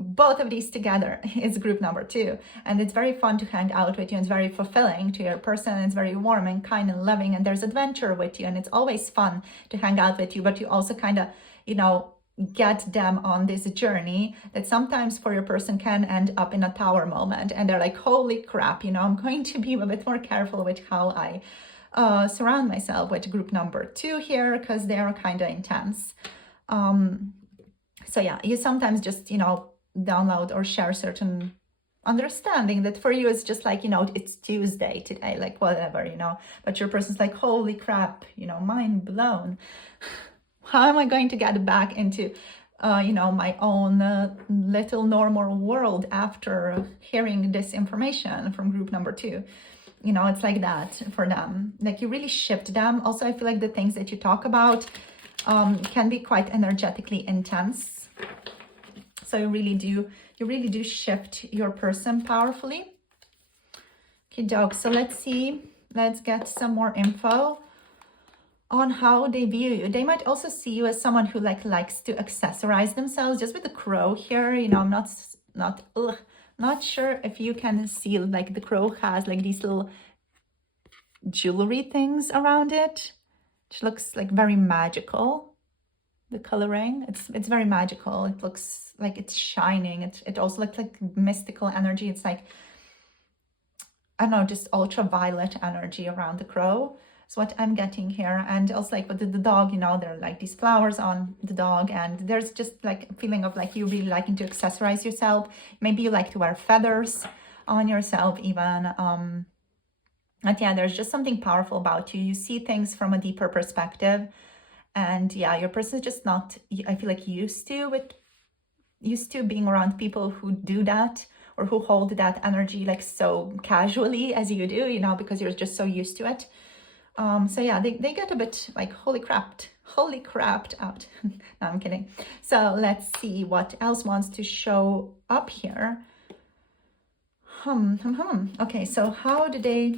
both of these together is group number 2, and it's very fun to hang out with you, and it's very fulfilling to your person, and it's very warm and kind and loving, and there's adventure with you, and it's always fun to hang out with you. But you also kind of, you know, get them on this journey that sometimes for your person can end up in a tower moment, and they're like, holy crap, you know, I'm going to be a bit more careful with how I surround myself with group number 2 here, because they are kind of intense. So yeah, you sometimes just, you know, download or share certain understanding that for you is just like, you know, it's Tuesday today, like whatever, you know, but your person's like, holy crap, you know, mind blown. How am I going to get back into, you know, my own little normal world after hearing this information from group number 2? You know, it's like that for them. Like you really shift them. Also, I feel like the things that you talk about can be quite energetically intense. So you really do shift your person powerfully. Okay, dog. So let's get some more info on how they view you. They might also see you as someone who like likes to accessorize themselves. Just with the crow here, you know, I'm not sure if you can see, like the crow has like these little jewelry things around it, which looks like very magical. The coloring, it's very magical. It looks like it's shining. It also looks like mystical energy. It's like, I don't know, just ultraviolet energy around the crow is what I'm getting here. And also like with the dog, you know, there are like these flowers on the dog, and there's just like a feeling of like you really liking to accessorize yourself. Maybe you like to wear feathers on yourself even. But yeah, there's just something powerful about you. You see things from a deeper perspective. And yeah, your person is just not, I feel like, used to being around people who do that, or who hold that energy like so casually as you do, you know, because you're just so used to it. So yeah, they get a bit like, holy crap out. No, I'm kidding. So let's see what else wants to show up here. Okay, so how do they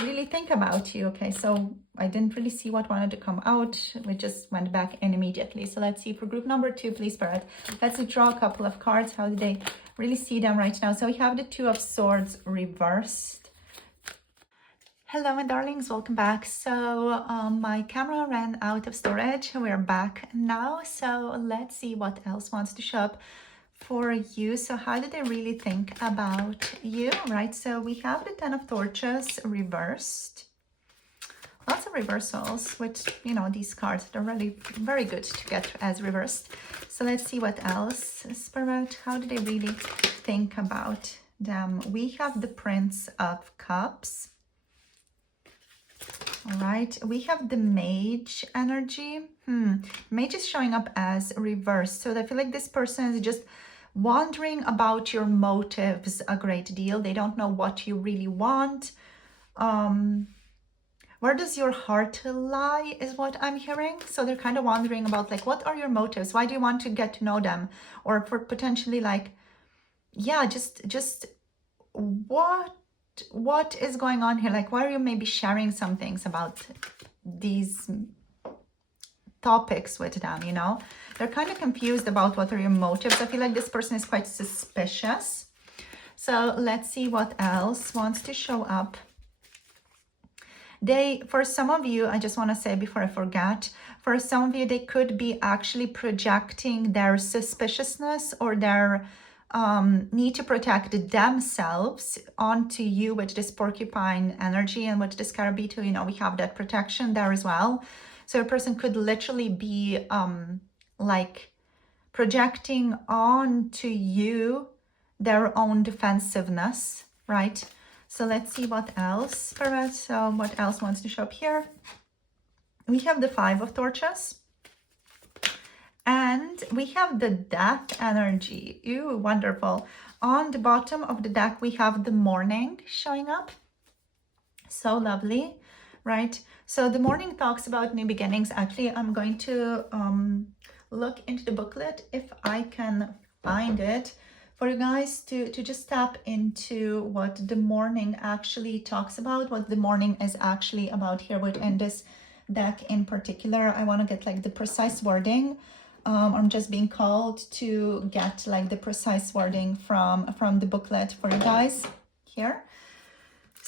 really think about you? Okay, so I didn't really see what wanted to come out. We just went back in immediately. So let's see for group number 2, please, Spirit. Let's draw a couple of cards. How do they really see them right now? So we have the 2 of Swords reversed. Hello, my darlings, welcome back. So my camera ran out of storage. We're back now. So let's see what else wants to show up for you. So how do they really think about you, right? So we have the 10 of Torches reversed. Lots of reversals, which, you know, these cards, they're really very good to get as reversed. So let's see what else. Spirit, how do they really think about them? We have the Prince of Cups. All right, we have the Mage energy. Mage is showing up as reversed. So I feel like this person is just wondering about your motives a great deal. They don't know what you really want. Where does your heart lie is what I'm hearing. So they're kind of wondering about like, what are your motives? Why do you want to get to know them? Or for potentially like, yeah, just what is going on here? Like, why are you maybe sharing some things about these topics with them, you know? They're kind of confused about what are your motives. I feel like this person is quite suspicious. So let's see what else wants to show up. For some of you, I just want to say before I forget, for some of you, they could be actually projecting their suspiciousness or their need to protect themselves onto you with this porcupine energy, and with the Scarab Beetle, you know, we have that protection there as well. So a person could literally be like projecting onto you their own defensiveness, right? So let's see what else, Spirit. So what else wants to show up here? We have the Five of Torches. And we have the Death energy. Ooh, wonderful. On the bottom of the deck, we have the Morning showing up. So lovely, right? So the Morning talks about new beginnings. Actually, I'm going to look into the booklet if I can find it for you guys to just tap into what the Morning actually talks about, what the Morning is actually about here within this deck in particular. I want to get like the precise wording. I'm just being called to get like the precise wording from the booklet for you guys here.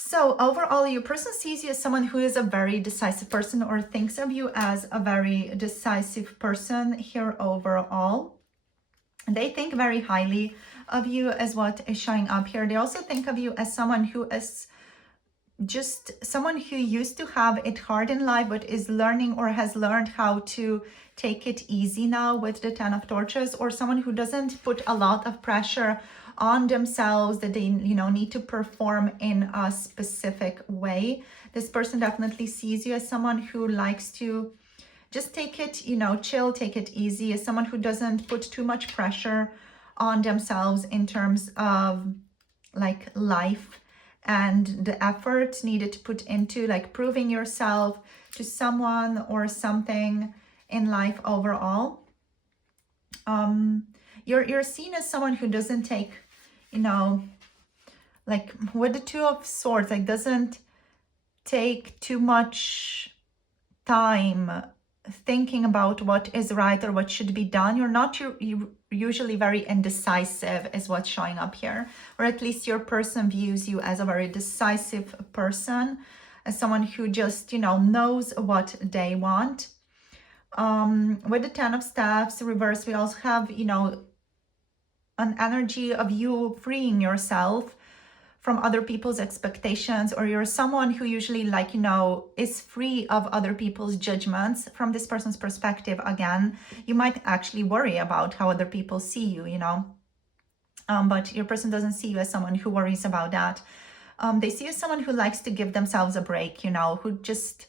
So overall, your person sees you as someone who is a very decisive person or thinks of you as a very decisive person here overall. They think very highly of you as what is showing up here. They also think of you as someone who is just someone who used to have it hard in life, but is learning or has learned how to take it easy now with the Ten of Torches, or someone who doesn't put a lot of pressure on themselves that they, you know, need to perform in a specific way. This person definitely sees you as someone who likes to just take it, you know, chill, take it easy, as someone who doesn't put too much pressure on themselves in terms of like life and the effort needed to put into like proving yourself to someone or something in life overall. You're seen as someone who doesn't take, you know, like with the Two of Swords, like doesn't take too much time thinking about what is right or what should be done. You're not usually very indecisive is what's showing up here, or at least your person views you as a very decisive person, as someone who just, you know, knows what they want. With the Ten of Staffs reverse, we also have, you know, an energy of you freeing yourself from other people's expectations, or you're someone who usually, like, you know, is free of other people's judgments. From this person's perspective, again, you might actually worry about how other people see you, you know, but your person doesn't see you as someone who worries about that. They see you as someone who likes to give themselves a break, you know, who just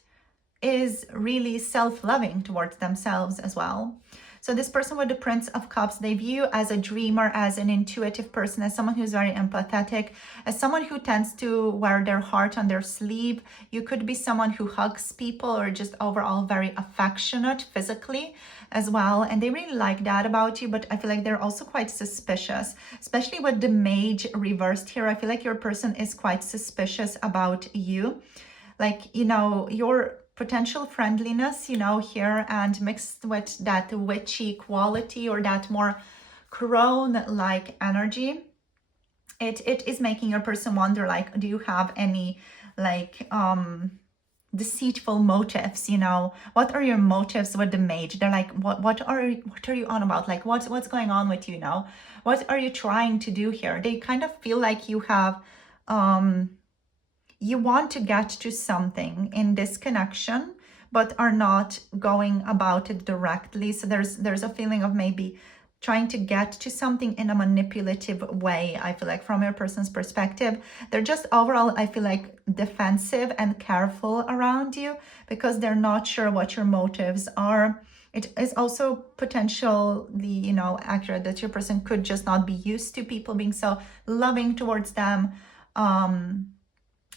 is really self-loving towards themselves as well. So this person with the Prince of Cups, they view you as a dreamer, as an intuitive person, as someone who's very empathetic, as someone who tends to wear their heart on their sleeve. You could be someone who hugs people or just overall very affectionate physically as well. And they really like that about you, but I feel like they're also quite suspicious, especially with the Mage reversed here. I feel like your person is quite suspicious about you. Like, you know, your potential friendliness, you know, here, and mixed with that witchy quality or that more crone-like energy, it is making your person wonder, like, do you have any like deceitful motives? You know, what are your motives with the Mage? They're like, what are you on about? Like, what's going on with you now? What are you trying to do here? They kind of feel like you have you want to get to something in this connection, but are not going about it directly. So there's a feeling of maybe trying to get to something in a manipulative way. I feel like from your person's perspective, they're just overall, I feel like, defensive and careful around you because they're not sure what your motives are. It is also potentially, you know, accurate that your person could just not be used to people being so loving towards them.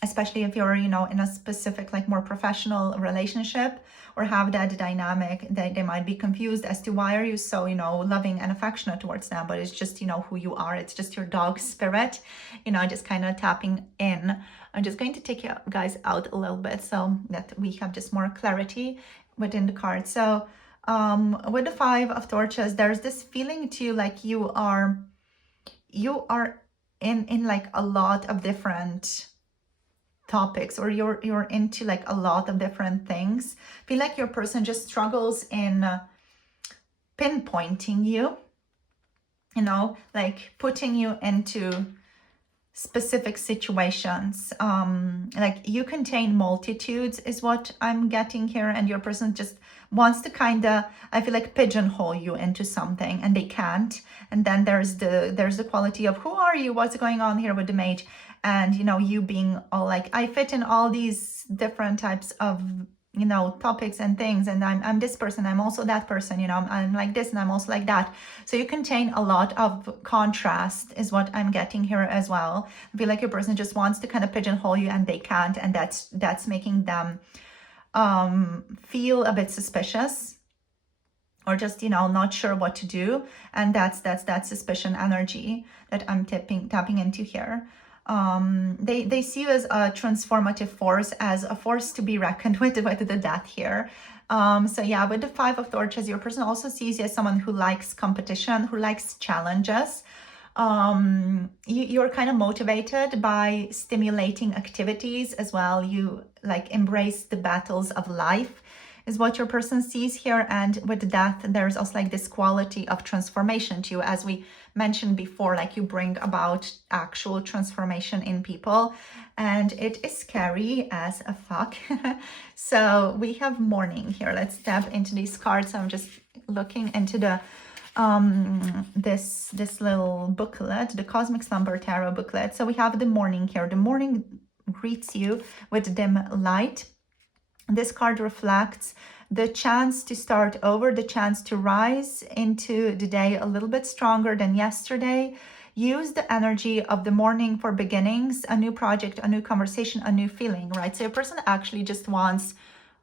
Especially if you're, you know, in a specific, like, more professional relationship or have that dynamic, they might be confused as to why are you so, you know, loving and affectionate towards them, but it's just, you know, who you are. It's just your dog spirit, you know, just kind of tapping in. I'm just going to take you guys out a little bit so that we have just more clarity within the card. So with the Five of Torches, there's this feeling too, like you are in like a lot of different topics, or you're into like a lot of different things. I feel like your person just struggles in pinpointing you, you know, like putting you into specific situations. Like you contain multitudes is what I'm getting here, and your person just wants to kind of, I feel like, pigeonhole you into something, and they can't. And then there's the quality of, who are you, what's going on here with the mage, and you know, you being all like, I fit in all these different types of, you know, topics and things, and I'm this person, I'm also that person, you know, I'm like this and I'm also like that. So you contain a lot of contrast is what I'm getting here as well. I feel like your person just wants to kind of pigeonhole you, and they can't, and that's making them feel a bit suspicious, or just, you know, not sure what to do. And that's that suspicion energy that I'm tapping into here. They see you as a transformative force, as a force to be reckoned with the death here. So yeah, with the Five of Torches, your person also sees you as someone who likes competition, who likes challenges. You're kind of motivated by stimulating activities as well. You like embrace the battles of life is what your person sees here. And with death, there's also like this quality of transformation to you, as we mentioned before, like you bring about actual transformation in people, and it is scary as a fuck. So we have mourning here. Let's step into these cards. I'm just looking into the this little booklet, the Cosmic Slumber Tarot booklet. So we have the morning here. The morning greets you with dim light. This card reflects the chance to start over, the chance to rise into the day a little bit stronger than yesterday. Use the energy of the morning for beginnings, a new project, a new conversation, a new feeling, right? So your person actually just wants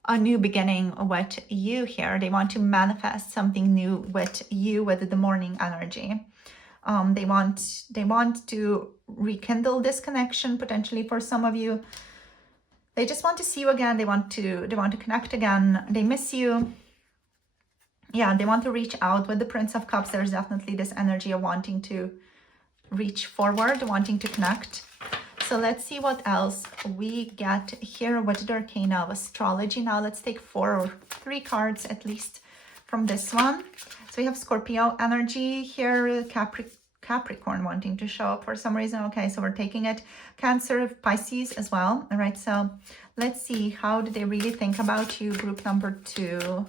a new beginning with you here. They want to manifest something new with you, with the morning energy. They want to rekindle this connection potentially for some of you. They just want to see you again. They want to connect again. They miss you. Yeah, they want to reach out. With the Prince of Cups, there's definitely this energy of wanting to reach forward, wanting to connect. So let's see what else we get here with the Arcana of Astrology. Now let's take 4 or 3 cards at least from this one. So we have Scorpio energy here, Capricorn wanting to show up for some reason. Okay, so we're taking it. Cancer, Pisces as well. All right, so let's see, how do they really think about you? Group number 2.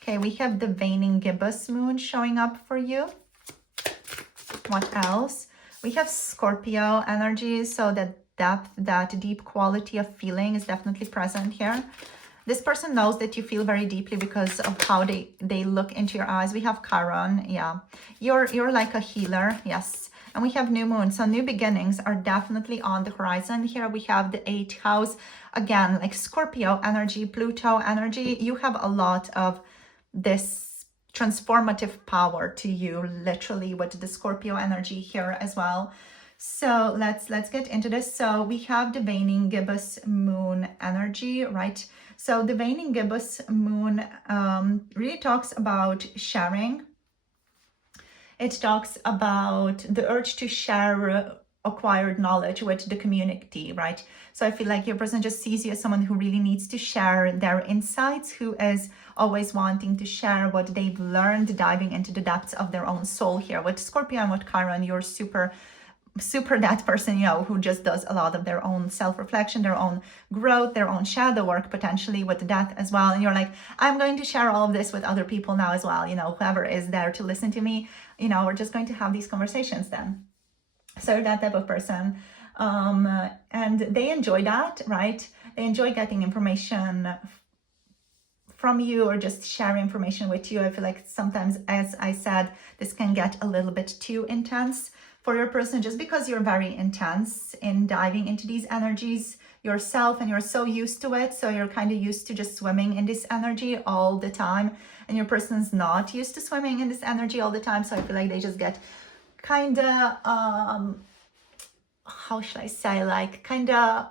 Okay, we have the waning gibbous moon showing up for you. What else? We have Scorpio energy, so that depth, that deep quality of feeling is definitely present here. This person knows that you feel very deeply because of how they look into your eyes. We have Chiron, yeah. You're like a healer, yes. And we have new moon, so new beginnings are definitely on the horizon. Here we have the 8th house, again, like Scorpio energy, Pluto energy. You have a lot of this transformative power to you, literally, with the Scorpio energy here as well. So let's get into this. So we have the waning gibbous moon energy, right? So the waning gibbous moon really talks about sharing. It talks about the urge to share acquired knowledge with the community, right? So I feel like your person just sees you as someone who really needs to share their insights, who is always wanting to share what they've learned, diving into the depths of their own soul here. With Scorpio and with Chiron, you're super that person, you know, who just does a lot of their own self-reflection, their own growth, their own shadow work, potentially with death as well. And you're like, I'm going to share all of this with other people now as well. You know, whoever is there to listen to me, you know, we're just going to have these conversations then. So that type of person. And they enjoy that, right? They enjoy getting information from you, or just share information with you. I feel like sometimes, as I said, this can get a little bit too intense for your person, just because you're very intense in diving into these energies yourself, and you're so used to it. So you're kind of used to just swimming in this energy all the time, and your person's not used to swimming in this energy all the time. So I feel like they just get kind of, how should I say, like kind of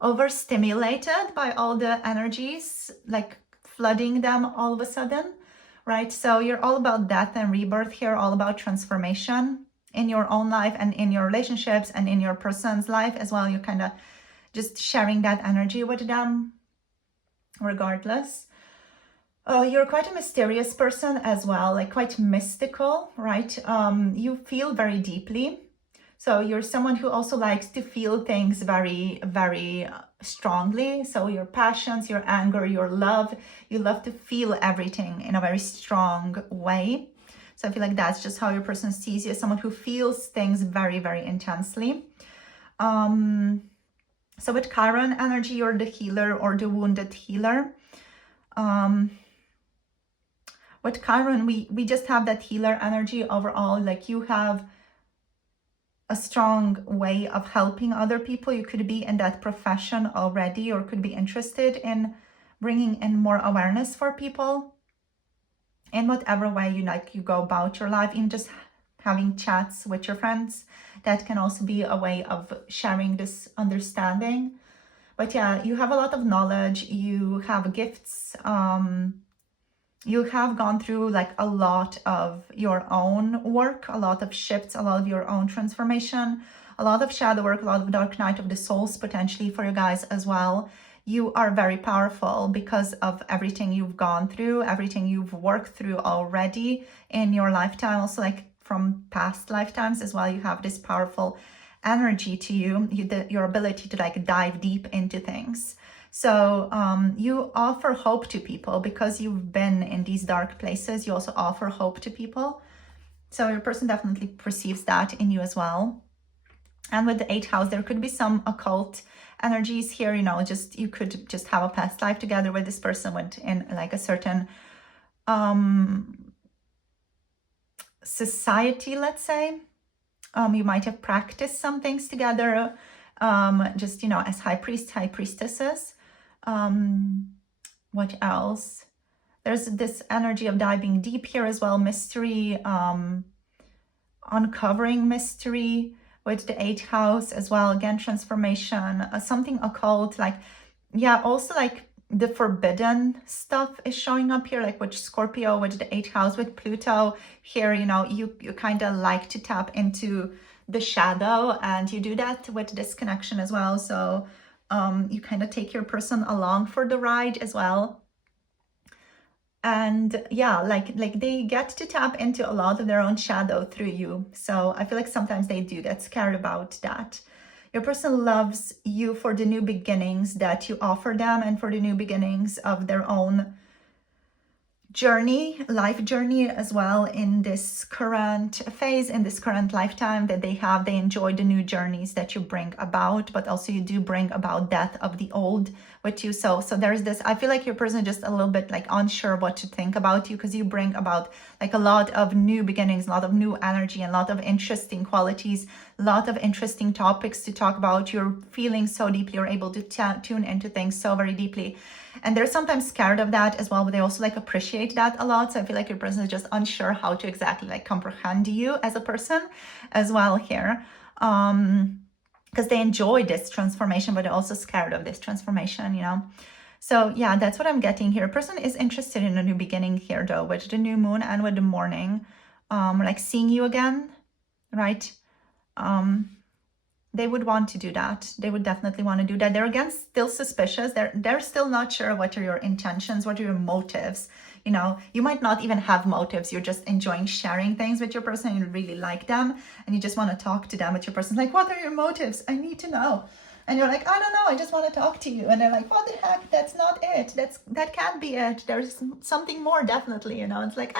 overstimulated by all the energies, like flooding them all of a sudden, right? So you're all about death and rebirth here, all about transformation in your own life and in your relationships and in your person's life as well. You're kind of just sharing that energy with them regardless. You're quite a mysterious person as well, like quite mystical, right? You feel very deeply. So you're someone who also likes to feel things very, very strongly. So your passions, your anger, your love, you love to feel everything in a very strong way. So I feel like that's just how your person sees you, as someone who feels things very, very intensely. So with Chiron energy, you're the healer or the wounded healer. With Chiron, we just have that healer energy overall. Like you have a strong way of helping other people. You could be in that profession already, or could be interested in bringing in more awareness for people in whatever way you go about your life. In just having chats with your friends, that can also be a way of sharing this understanding. But yeah, you have a lot of knowledge, you have gifts, you have gone through like a lot of your own work, a lot of shifts, a lot of your own transformation, a lot of shadow work, a lot of dark night of the souls potentially for you guys as well. You are very powerful because of everything you've gone through, everything you've worked through already in your lifetime. Also like from past lifetimes as well, you have this powerful energy to you, your ability to like dive deep into things. So you offer hope to people because you've been in these dark places. You also offer hope to people. So your person definitely perceives that in you as well. And with the 8th house, there could be some occult energies here, you know, just you could just have a past life together where this person went in like a certain society, let's say. You might have practiced some things together, just, you know, as high priests, high priestesses. What else? There's this energy of diving deep here as well, mystery, uncovering mystery with the 8th house as well. Again, transformation, something occult, like, yeah, also like the forbidden stuff is showing up here, like with Scorpio, with the 8th house, with Pluto here, you know, you kind of like to tap into the shadow, and you do that with this connection as well. So you kind of take your person along for the ride as well. And yeah, like they get to tap into a lot of their own shadow through you. So I feel like sometimes they do get scared about that. Your person loves you for the new beginnings that you offer them, and for the new beginnings of their own journey, life journey as well, in this current phase, in this current lifetime that they have. They enjoy the new journeys that you bring about, but also you do bring about death of the old with you. So there's this, I feel like your person is just a little bit like unsure what to think about you, because you bring about like a lot of new beginnings, a lot of new energy, and a lot of interesting qualities, a lot of interesting topics to talk about. You're feeling so deeply, you're able to tune into things so very deeply. And they're sometimes scared of that as well, but they also like appreciate that a lot. So I feel like your person is just unsure how to exactly like comprehend you as a person as well here. Because they enjoy this transformation, but they're also scared of this transformation, you know. So yeah, that's what I'm getting here. A person is interested in a new beginning here though, with the new moon and with the morning, like seeing you again, right? They would want to do that. They would definitely want to do that. They're again still suspicious. They're still not sure what are your intentions, what are your motives. You know, you might not even have motives. You're just enjoying sharing things with your person. You really like them and you just want to talk to them, but your person's like, what are your motives? I need to know. And you're like, I don't know, I just want to talk to you. And they're like, what the heck? That's not it. That can't be it. There's something more, definitely, you know. It's like,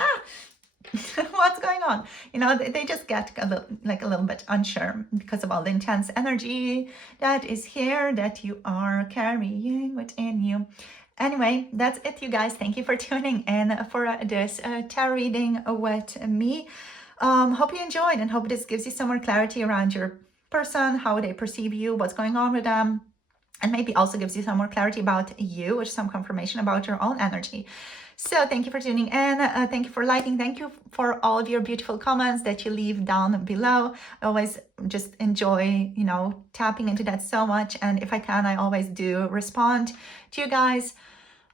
what's going on? You know, they just get a little bit unsure because of all the intense energy that is here, that you are carrying within you. Anyway, that's it, you guys. Thank you for tuning in for this tarot reading with me. Hope you enjoyed, and hope this gives you some more clarity around your person, how they perceive you, what's going on with them, and maybe also gives you some more clarity about you, or some confirmation about your own energy. So thank you for tuning in. Thank you for liking. Thank you for all of your beautiful comments that you leave down below. I always just enjoy, you know, tapping into that so much. And if I can, I always do respond to you guys.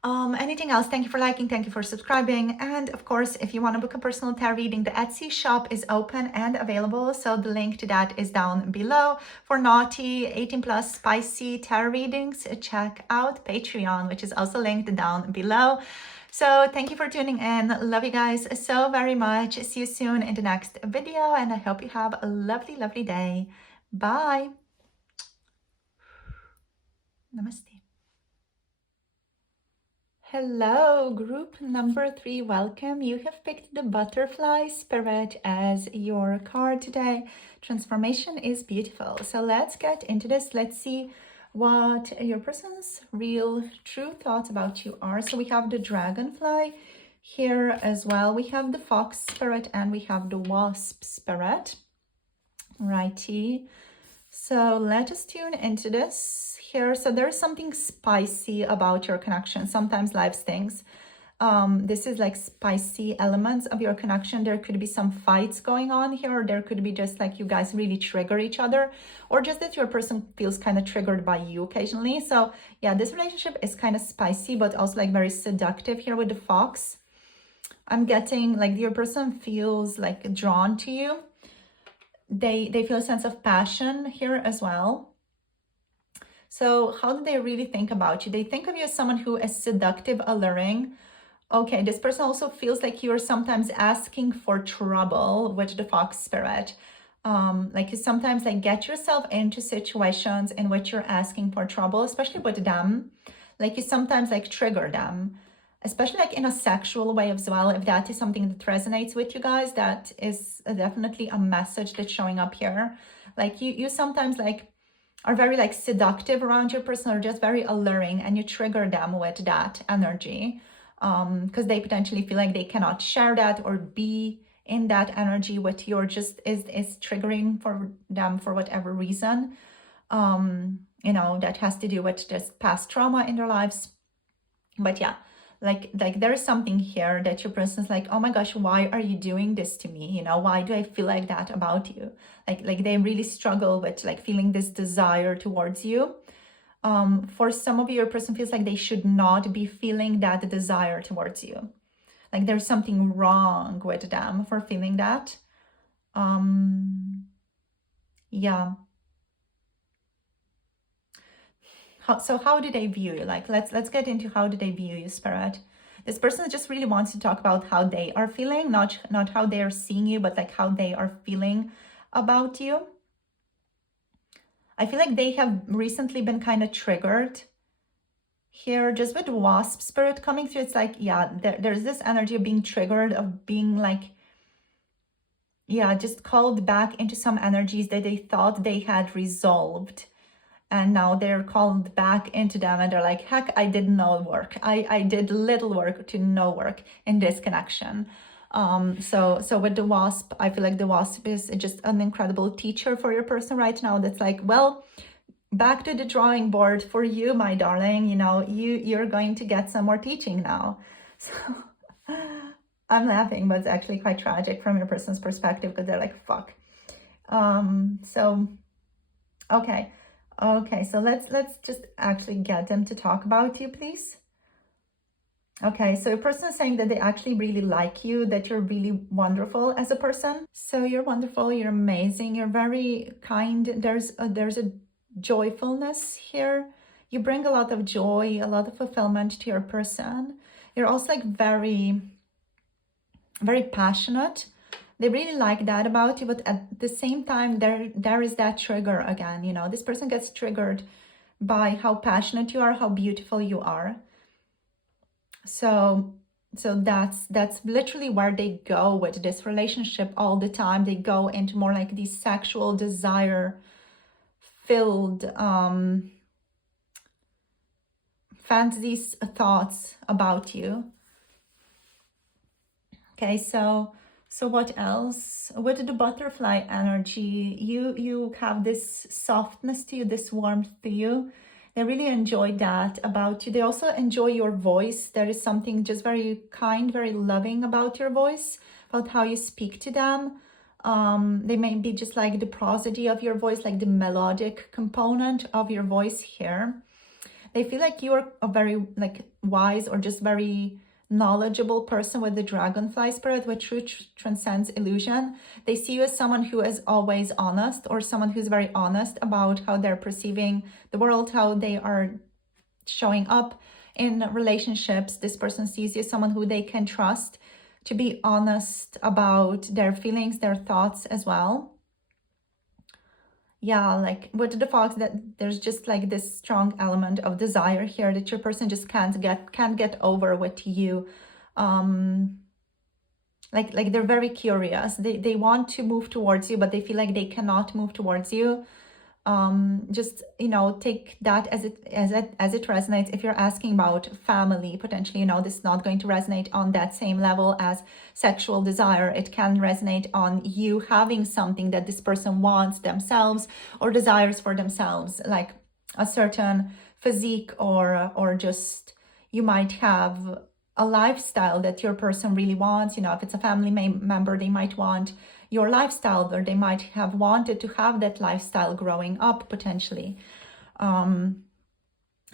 Anything else, thank you for liking, thank you for subscribing. And of course, if you want to book a personal tarot reading, the Etsy shop is open and available. So the link to that is down below. For naughty 18+ spicy tarot readings, check out Patreon, which is also linked down below. So thank you for tuning in. Love you guys so very much. See you soon in the next video, and I hope you have a lovely, lovely day. Bye. Namaste. Hello, group number 3. Welcome. You have picked the Butterfly Spirit as your card today. Transformation is beautiful. So let's get into this. Let's see what your person's real, true thoughts about you are. So we have the Dragonfly here as well. We have the Fox Spirit and we have the Wasp Spirit. Righty. So let us tune into this here. So there's something spicy about your connection. Sometimes life stings. This is like spicy elements of your connection. There could be some fights going on here, or there could be just like you guys really trigger each other, or just that your person feels kind of triggered by you occasionally. So yeah, this relationship is kind of spicy, but also like very seductive here with the fox. I'm getting like your person feels like drawn to you. They feel a sense of passion here as well. So how do they really think about you? They think of you as someone who is seductive, alluring. Okay, this person also feels like you're sometimes asking for trouble with the fox spirit. Like you sometimes like get yourself into situations in which you're asking for trouble, especially with them. Like you sometimes like trigger them, especially like in a sexual way as well. If that is something that resonates with you guys, that is definitely a message that's showing up here. Like you sometimes like are very like seductive around your person, or just very alluring, and you trigger them with that energy because they potentially feel like they cannot share that or be in that energy with you, or just is triggering for them for whatever reason. You know, that has to do with just past trauma in their lives. But yeah, like there is something here that your person's like, oh my gosh, why are you doing this to me? You know, why do I feel like that about you? Like they really struggle with like feeling this desire towards you. For some of you, your person feels like they should not be feeling that desire towards you. Like there's something wrong with them for feeling that. Yeah. So how do they view you? Like let's get into how do they view you, Spirit. This person just really wants to talk about how they are feeling, not how they are seeing you, but like how they are feeling about you. I feel like they have recently been kind of triggered here, just with Wasp Spirit coming through. It's like, yeah, there's this energy of being triggered, of being like, yeah, just called back into some energies that they thought they had resolved. And now they're called back into them and they're like, heck, I did no work. I did little work to no work in this connection. So with the Wasp, I feel like the Wasp is just an incredible teacher for your person right now. That's like, well, back to the drawing board for you, my darling. You know, you're going to get some more teaching now. So I'm laughing, but it's actually quite tragic from your person's perspective, because they're like, fuck. So, okay. Okay, so let's just actually get them to talk about you, please. Okay, so a person is saying that they actually really like you, that you're really wonderful as a person. So you're wonderful, you're amazing, you're very kind. There's a joyfulness here. You bring a lot of joy, a lot of fulfillment to your person. You're also like very, very passionate. They really like that about you, but at the same time, there is that trigger again. You know, this person gets triggered by how passionate you are, how beautiful you are. So that's literally where they go with this relationship all the time. They go into more like these sexual desire filled fantasies, thoughts about you. Okay, so what else? With the butterfly energy, you have this softness to you, this warmth to you. They really enjoy that about you. They also enjoy your voice. There is something just very kind, very loving about your voice, about how you speak to them. They may be just like the prosody of your voice, like the melodic component of your voice here. They feel like you're a very like wise or just very knowledgeable person with the dragonfly spirit, which transcends illusion. They see you as someone who is always honest, or someone who's very honest about how they're perceiving the world, how they are showing up in relationships. This person sees you as someone who they can trust to be honest about their feelings, their thoughts as well. yeah, like with the fox, that there's just like this strong element of desire here that your person just can't get over with you. Like they're very curious. They want to move towards you, but they feel like they cannot move towards you. Just, you know, take that as it resonates. If you're asking about family, potentially, you know, this is not going to resonate on that same level as sexual desire. It can resonate on you having something that this person wants themselves or desires for themselves, like a certain physique, or just you might have a lifestyle that your person really wants. You know, if it's a family member, they might want your lifestyle, or they might have wanted to have that lifestyle growing up, potentially.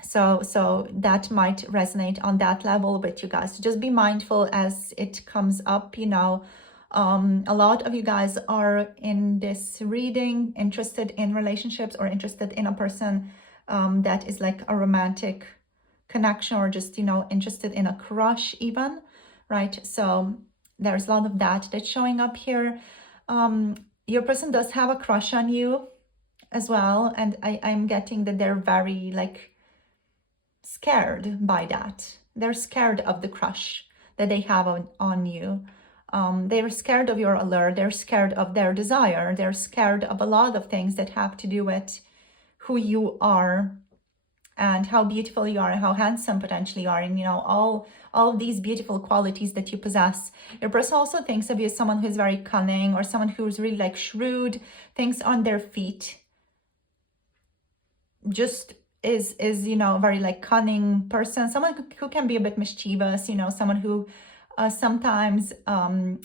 So that might resonate on that level with you guys. So just be mindful as it comes up, you know. A lot of you guys are in this reading interested in relationships, or interested in a person that is like a romantic connection, or just, you know, interested in a crush even, right? So there's a lot of that that's showing up here. Your person does have a crush on you as well, and I'm getting that they're very like scared by that. They're scared of the crush that they have on you. They're scared of your allure. They're scared of their desire. They're scared of a lot of things that have to do with who you are, and how beautiful you are, and how handsome potentially you are, and, you know, all of these beautiful qualities that you possess. Your person also thinks of you as someone who's very cunning, or someone who's really like shrewd, thinks on their feet, just is you know, a very like cunning person, someone who can be a bit mischievous, you know, someone who sometimes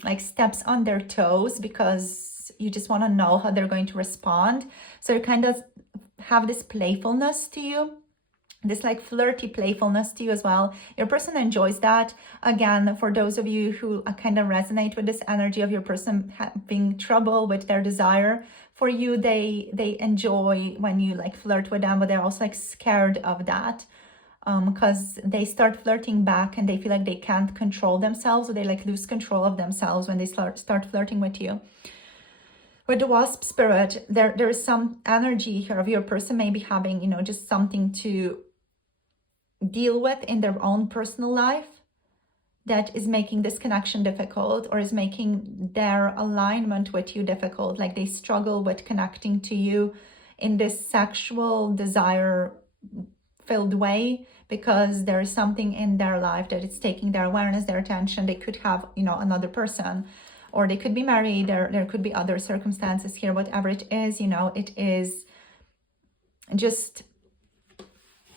like steps on their toes because you just want to know how they're going to respond. So you kind of have this playfulness to you, this like flirty playfulness to you as well. Your person enjoys that. Again, for those of you who kind of resonate with this energy of your person having trouble with their desire for you, they enjoy when you like flirt with them, but they're also like scared of that, because they start flirting back and they feel like they can't control themselves, or they like lose control of themselves when they start flirting with you. With the wasp spirit, there is some energy here of your person maybe having, you know, just something to deal with in their own personal life that is making this connection difficult, or is making their alignment with you difficult. Like they struggle with connecting to you in this sexual desire filled way, because there is something in their life that it's taking their awareness, their attention. They could have, you know, another person, or they could be married, there could be other circumstances here. Whatever it is, you know, it is just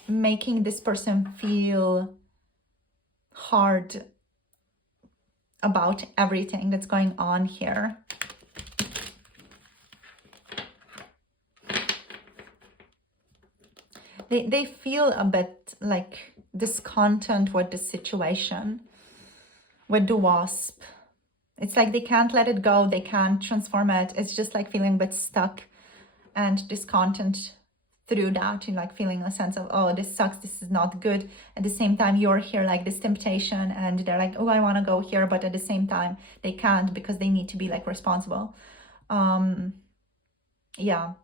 making this person feel hard about everything that's going on here. They feel a bit like discontent with the situation, with the wasp. It's like they can't let it go, they can't transform it. It's just like feeling a bit stuck and discontent through that, you know, like feeling a sense of, oh, this sucks, this is not good. At the same time, you're here like this temptation, and they're like, oh, I want to go here, but at the same time they can't, because they need to be like responsible. Yeah,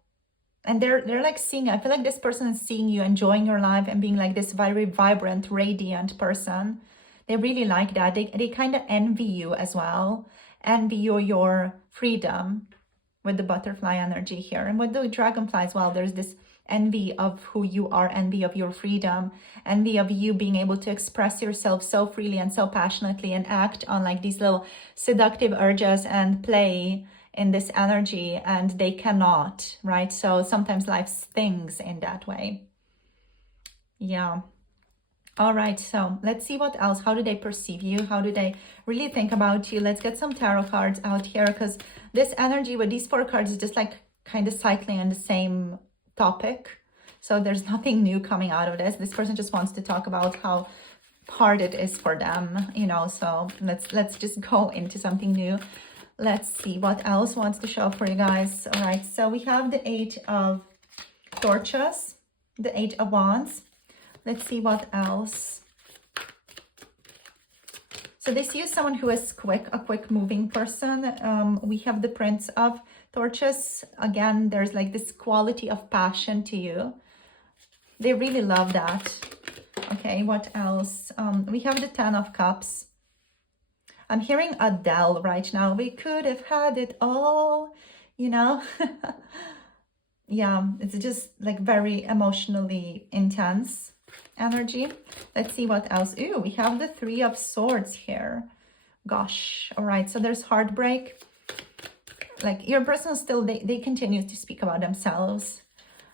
and they're like seeing, I feel like this person is seeing you enjoying your life and being like this very vibrant, radiant person. They really like that. They kind of envy you as well, envy your freedom with the butterfly energy here. And with the dragonfly as well, there's this envy of who you are, envy of your freedom, envy of you being able to express yourself so freely and so passionately, and act on like these little seductive urges and play in this energy, and they cannot, right? So sometimes life stings in that way. Yeah. All right, so let's see what else. How do they perceive you? How do they really think about you? Let's get some tarot cards out here, because this energy with these 4 cards is just like kind of cycling on the same topic. So there's nothing new coming out of this. This person just wants to talk about how hard it is for them, you know. So let's just go into something new. Let's see what else wants to show up for you guys. All right, so we have the 8 of torches, the 8 of wands. Let's see what else. So they see you as someone who is a quick moving person. We have the Prince of Torches. Again, there's like this quality of passion to you. They really love that. Okay, what else? We have the Ten of Cups. I'm hearing Adele right now. We could have had it all, you know? Yeah, it's just like very emotionally intense energy. Let's see what else. Ooh, we have the Three of Swords here. Gosh, all right, so there's heartbreak. Like your person still, they continue to speak about themselves.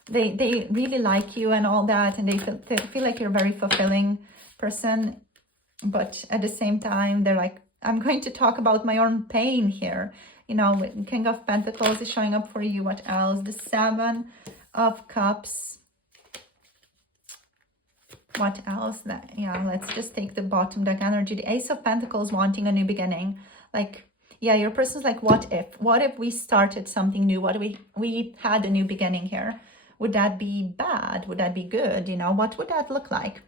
They really like you and all that, and they feel like you're a very fulfilling person. But at the same time, they're like, I'm going to talk about my own pain here. You know, King of Pentacles is showing up for you. What else? The Seven of Cups. What else? Yeah, let's just take the bottom deck energy. The Ace of Pentacles, wanting a new beginning. Like, yeah, your person's like, what if? What if we started something new? What if we had a new beginning here? Would that be bad? Would that be good? You know, what would that look like?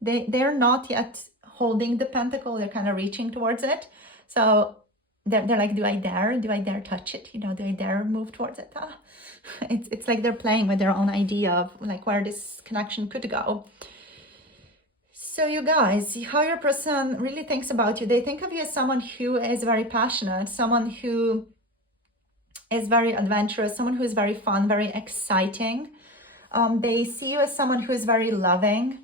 They're not yet holding the pentacle. They're kind of reaching towards it. So they're like, do I dare? Do I dare touch it? You know, do I dare move towards it? It's like they're playing with their own idea of like where this connection could go. So you guys, how your person really thinks about you. They think of you as someone who is very passionate, someone who is very adventurous, someone who is very fun, very exciting. They see you as someone who is very loving.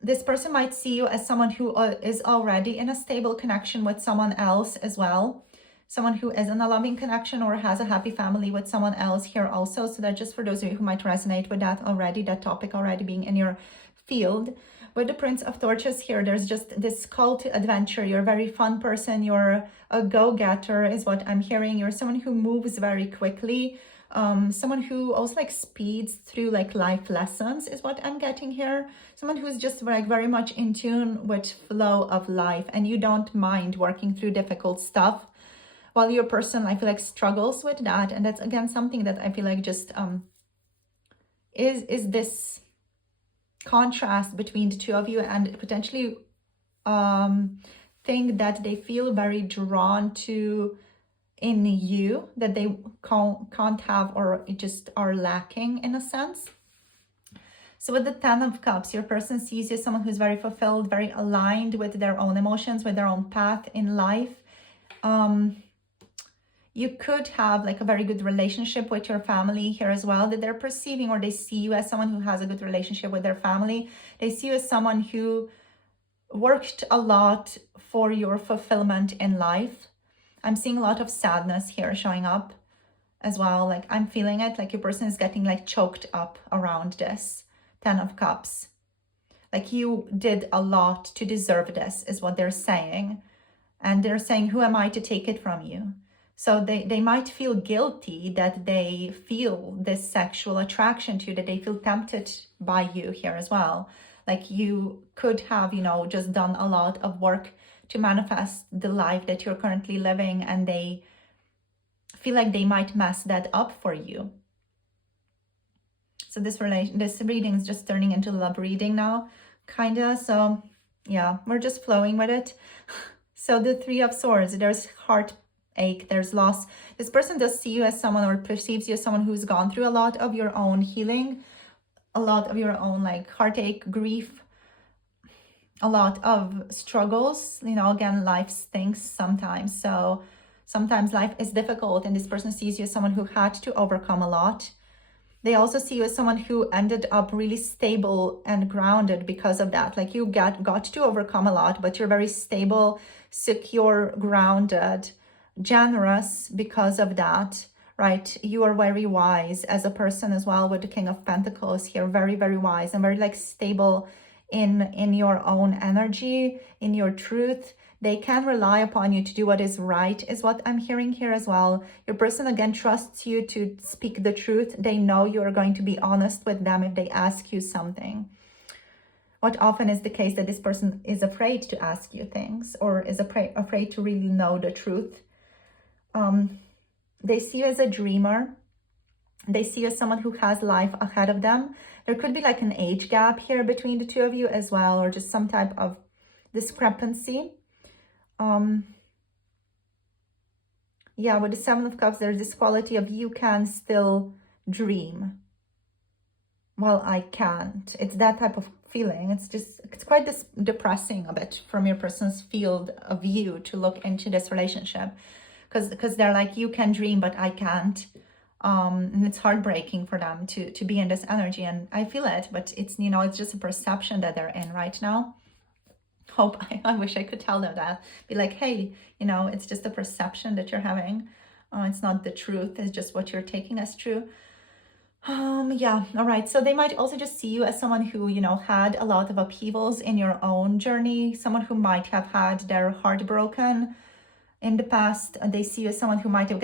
This person might see you as someone who is already in a stable connection with someone else as well. Someone who is in a loving connection or has a happy family with someone else here also. So that just for those of you who might resonate with that already, that topic already being in your field. With the Prince of Torches here, there's just this call to adventure. You're a very fun person. You're a go-getter is what I'm hearing. You're someone who moves very quickly. Someone who also like speeds through like life lessons is what I'm getting here. Someone who's just like very much in tune with flow of life, and you don't mind working through difficult stuff, while your person, I feel like, struggles with that. And that's again something that I feel like just is this contrast between the two of you, and potentially think that they feel very drawn to in you that they can't have, or just are lacking in a sense. So with the Ten of Cups, your person sees you as someone who's very fulfilled, very aligned with their own emotions, with their own path in life. You could have like a very good relationship with your family here as well, that they're perceiving, or they see you as someone who has a good relationship with their family. They see you as someone who worked a lot for your fulfillment in life. I'm seeing a lot of sadness here showing up as well. Like I'm feeling it, like your person is getting like choked up around this Ten of Cups. Like you did a lot to deserve this is what they're saying. And they're saying, who am I to take it from you? So they might feel guilty that they feel this sexual attraction to you, that they feel tempted by you here as well. Like you could have, you know, just done a lot of work to manifest the life that you're currently living, and they feel like they might mess that up for you. So this reading is just turning into a love reading now, kind of. So yeah, we're just flowing with it. So the Three of Swords, there's heartache, there's loss. This person does see you as someone, or perceives you as someone who's gone through a lot of your own healing, a lot of your own like heartache, grief, a lot of struggles. You know, again, life stinks sometimes. So sometimes life is difficult, and this person sees you as someone who had to overcome a lot. They also see you as someone who ended up really stable and grounded because of that. Like you got to overcome a lot, but you're very stable, secure, grounded, generous because of that, right? You are very wise as a person as well, with the King of Pentacles here. Very, very wise and very like stable in your own energy, in your truth. They can rely upon you to do what is right, is what I'm hearing here as well. Your person, again, trusts you to speak the truth. They know you are going to be honest with them if they ask you something. What often is the case that this person is afraid to ask you things, or is afraid to really know the truth. They see you as a dreamer. They see you as someone who has life ahead of them. There could be like an age gap here between the two of you as well, or just some type of discrepancy. Yeah, with the Seven of Cups, there's this quality of you can still dream. Well, I can't. It's that type of feeling. It's quite depressing a bit from your person's field of view to look into this relationship, because they're like, you can dream, but I can't. And it's heartbreaking for them to be in this energy, and I feel it, but it's, you know, it's just a perception that they're in right now. Hope I wish I could tell them that, be like, hey, you know, it's just a perception that you're having. It's not the truth. It's just what you're taking as true. Yeah, all right. So they might also just see you as someone who, you know, had a lot of upheavals in your own journey, someone who might have had their heart broken in the past. They see you as someone who might have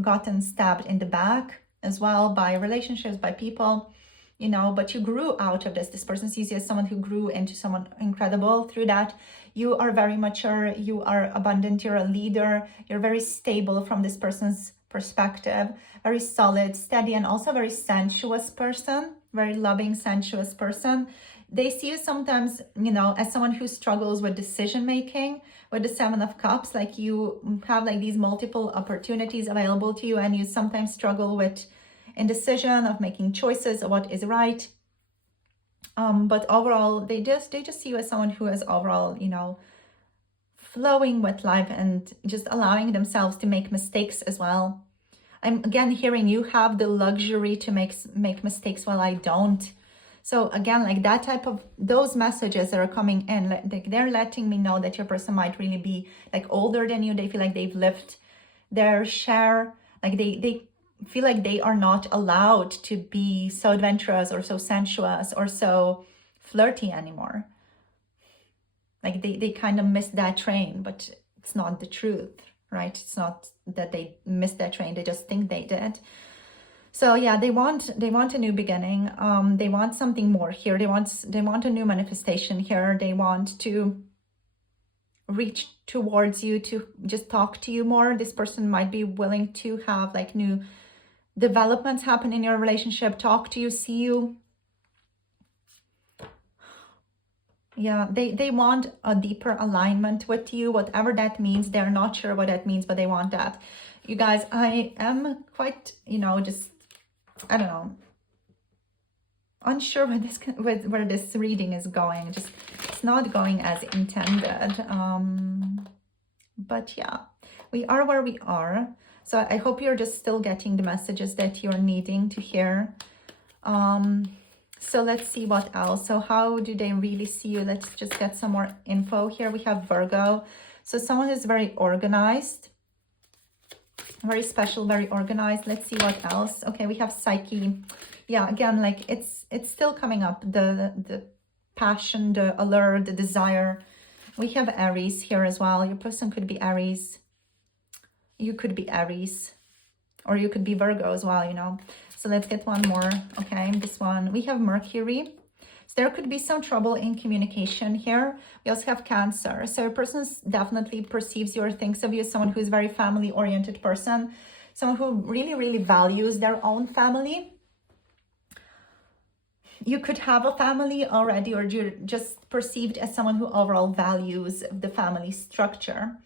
gotten stabbed in the back as well by relationships, by people, you know, but you grew out of this. This person sees you as someone who grew into someone incredible through that. You are very mature, you are abundant, you're a leader, you're very stable from this person's perspective, very solid, steady, and also very sensuous person, very loving, sensuous person. They see you sometimes, you know, as someone who struggles with decision making with the Seven of Cups, like you have like these multiple opportunities available to you, and you sometimes struggle with indecision of making choices of what is right. But overall, they just see you as someone who is overall, you know, flowing with life and just allowing themselves to make mistakes as well. I'm again hearing you have the luxury to make mistakes while I don't. So again, like that type of, those messages that are coming in, like they're letting me know that your person might really be like older than you. They feel like they've lived their share, like they feel like they are not allowed to be so adventurous or so sensuous or so flirty anymore. Like they kind of missed that train, but it's not the truth, right? It's not that they missed that train, they just think they did. So yeah, they want a new beginning. They want something more here. They want a new manifestation here. They want to reach towards you, to just talk to you more. This person might be willing to have like new developments happen in your relationship, talk to you, see you. Yeah, they want a deeper alignment with you, whatever that means. They're not sure what that means, but they want that. You guys, I am quite, you know, just, I don't know, unsure where this reading is going. Just, it's not going as intended. But yeah, we are where we are. So I hope you're just still getting the messages that you're needing to hear. So let's see what else. So how do they really see you? Let's just get some more info here. We have Virgo. So someone who's very organized, very special, very organized. Let's see what else. Okay, we have Psyche. Yeah, again, like it's still coming up. The passion, the allure, the desire. We have Aries here as well. Your person could be Aries. You could be Aries. Or you could be Virgo as well, you know. So let's get one more. Okay, this one. We have Mercury. So there could be some trouble in communication here. We also have Cancer. So a person definitely perceives you or thinks of you as someone who is very family-oriented person. Someone who really, really values their own family. You could have a family already, or you're just perceived as someone who overall values the family structure.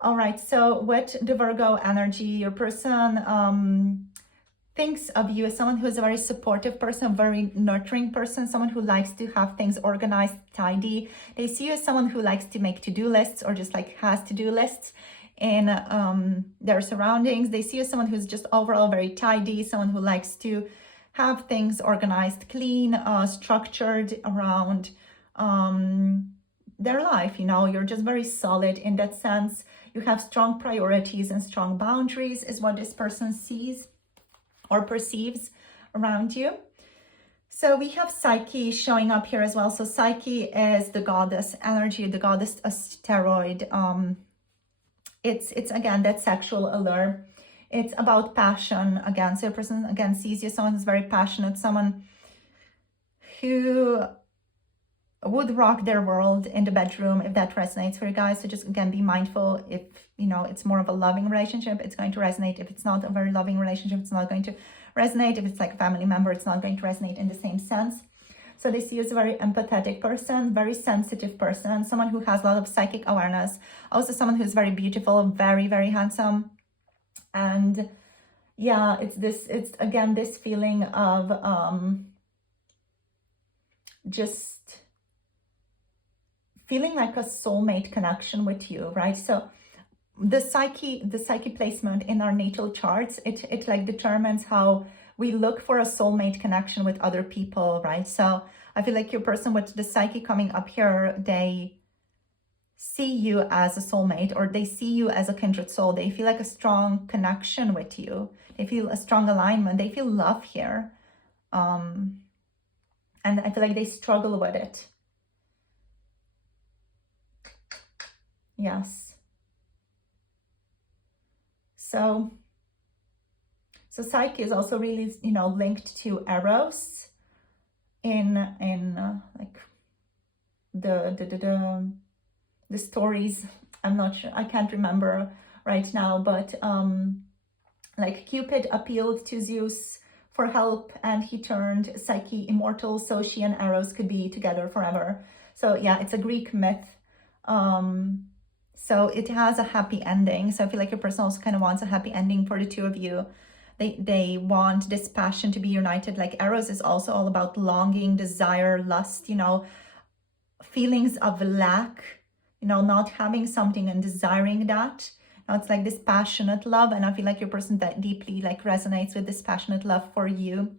All right, so with the Virgo energy, your person thinks of you as someone who is a very supportive person, a very nurturing person, someone who likes to have things organized, tidy. They see you as someone who likes to make to-do lists, or just like has to-do lists in their surroundings. They see you as someone who's just overall very tidy, someone who likes to have things organized, clean, structured around their life. You know, you're just very solid in that sense. You have strong priorities and strong boundaries is what this person sees or perceives around you. So we have Psyche showing up here as well. So Psyche is the goddess energy, the goddess asteroid. It's again that sexual allure. It's about passion again. So a person again sees you, someone who's very passionate, someone who would rock their world in the bedroom, if that resonates for you guys. So just again, be mindful. If you know it's more of a loving relationship, it's going to resonate. If it's not a very loving relationship, it's not going to resonate. If it's like a family member, it's not going to resonate in the same sense. So they see you as a very empathetic person, very sensitive person, someone who has a lot of psychic awareness, also someone who's very beautiful, very, very handsome. And yeah, it's again, this feeling of just feeling like a soulmate connection with you, right? So the psyche placement in our natal charts, it like determines how we look for a soulmate connection with other people, right? So I feel like your person with the psyche coming up here, they see you as a soulmate, or they see you as a kindred soul. They feel like a strong connection with you. They feel a strong alignment. They feel love here. And I feel like they struggle with it. Yes. So psyche is also really, linked to Eros in like the stories. I'm not sure, I can't remember right now, but like Cupid appealed to Zeus for help and he turned Psyche immortal, so she and Eros could be together forever. So yeah, it's a Greek myth. So it has a happy ending. So I feel like your person also kind of wants a happy ending for the two of you. They want this passion to be united. Like Eros is also all about longing, desire, lust, feelings of lack, not having something and desiring that. Now it's like this passionate love, and I feel like your person that deeply like resonates with this passionate love for you.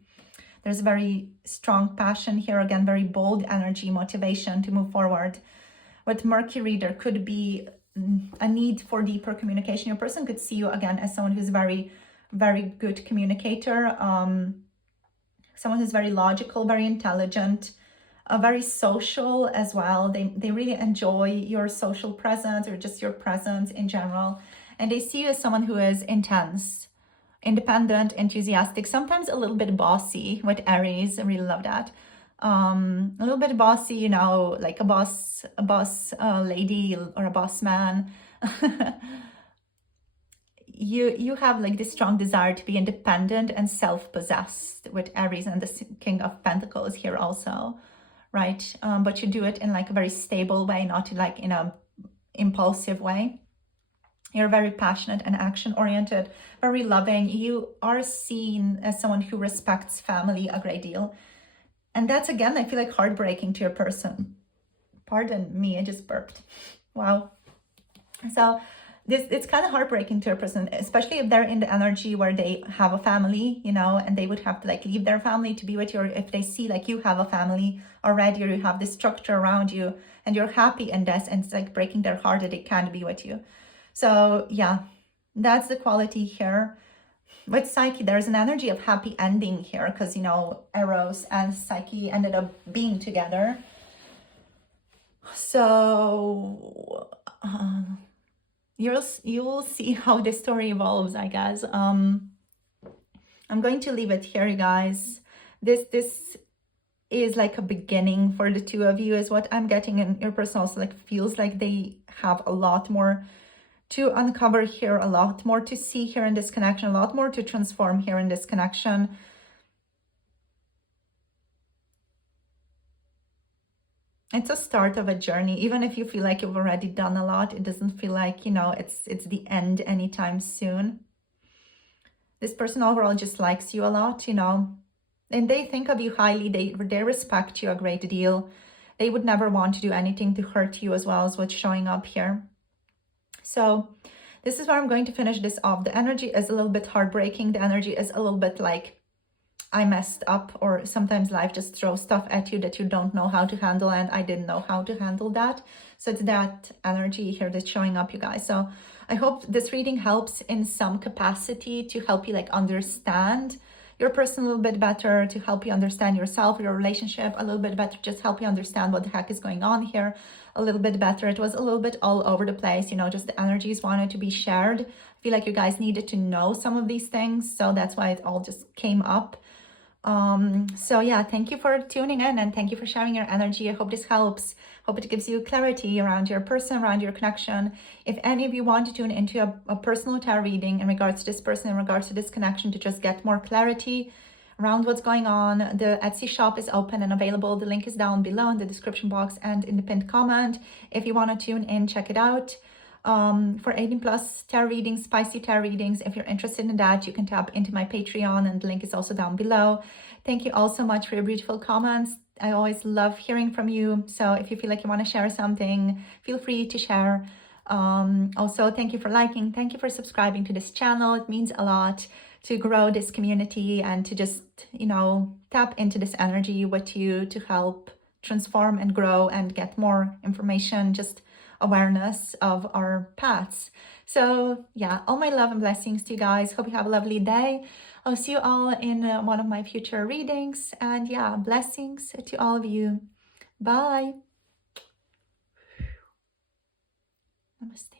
There's very strong passion here, again, very bold energy, motivation to move forward. With Mercury, there could be a need for deeper communication. Your person could see you again as someone who's very, very good communicator, someone who's very logical, very intelligent, very social as well. They really enjoy your social presence or just your presence in general. And they see you as someone who is intense, independent, enthusiastic, sometimes a little bit bossy with Aries. I really love that. A little bit bossy, like a boss lady or a boss man. You have like this strong desire to be independent and self-possessed with Aries, and the King of Pentacles here also, right? But you do it in like a very stable way, not like in a impulsive way. You're very passionate and action-oriented, very loving. You are seen as someone who respects family a great deal. And that's, again, I feel like heartbreaking to your person. Pardon me, I just burped. Wow. So it's kind of heartbreaking to your person, especially if they're in the energy where they have a family, and they would have to like leave their family to be with you. Or if they see like you have a family already, or you have this structure around you and you're happy in this, and it's like breaking their heart that they can't be with you. So yeah, that's the quality here. With Psyche, there's an energy of happy ending here because, Eros and Psyche ended up being together. So you'll see how this story evolves, I guess. I'm going to leave it here, you guys. This is like a beginning for the two of you is what I'm getting, and your person also like feels like they have a lot more to uncover here, a lot more to see here in this connection, a lot more to transform here in this connection. It's a start of a journey. Even if you feel like you've already done a lot, it doesn't feel like, it's the end anytime soon. This person overall just likes you a lot, and they think of you highly. They respect you a great deal. They would never want to do anything to hurt you, as well as what's showing up here. So this is where I'm going to finish this off. The energy is a little bit heartbreaking. The energy is a little bit like, I messed up, or sometimes life just throws stuff at you that you don't know how to handle, and I didn't know how to handle that. So it's that energy here that's showing up, you guys. So I hope this reading helps in some capacity to help you like understand your person a little bit better, to help you understand yourself, your relationship a little bit better, just help you understand what the heck is going on here a little bit better. It was a little bit all over the place, just the energies wanted to be shared. I feel like you guys needed to know some of these things, so that's why it all just came up. So yeah, thank you for tuning in, and thank you for sharing your energy. I hope this helps. Hope it gives you clarity around your person, around your connection. If any of you want to tune into a personal tarot reading in regards to this person, in regards to this connection, to just get more clarity around what's going on. The Etsy shop is open and available. The link is down below in the description box and in the pinned comment. If you want to tune in, check it out. For 18 plus tarot readings, spicy tarot readings, if you're interested in that, you can tap into my Patreon, and the link is also down below. Thank you all so much for your beautiful comments. I always love hearing from you. So if you feel like you want to share something, feel free to share. Also, thank you for liking. Thank you for subscribing to this channel. It means a lot to grow this community and to just, you know, tap into this energy with you to help transform and grow and get more information, just awareness of our paths. So yeah, all my love and blessings to you guys. Hope you have a lovely day. I'll see you all in one of my future readings. And yeah, blessings to all of you. Bye. Namaste.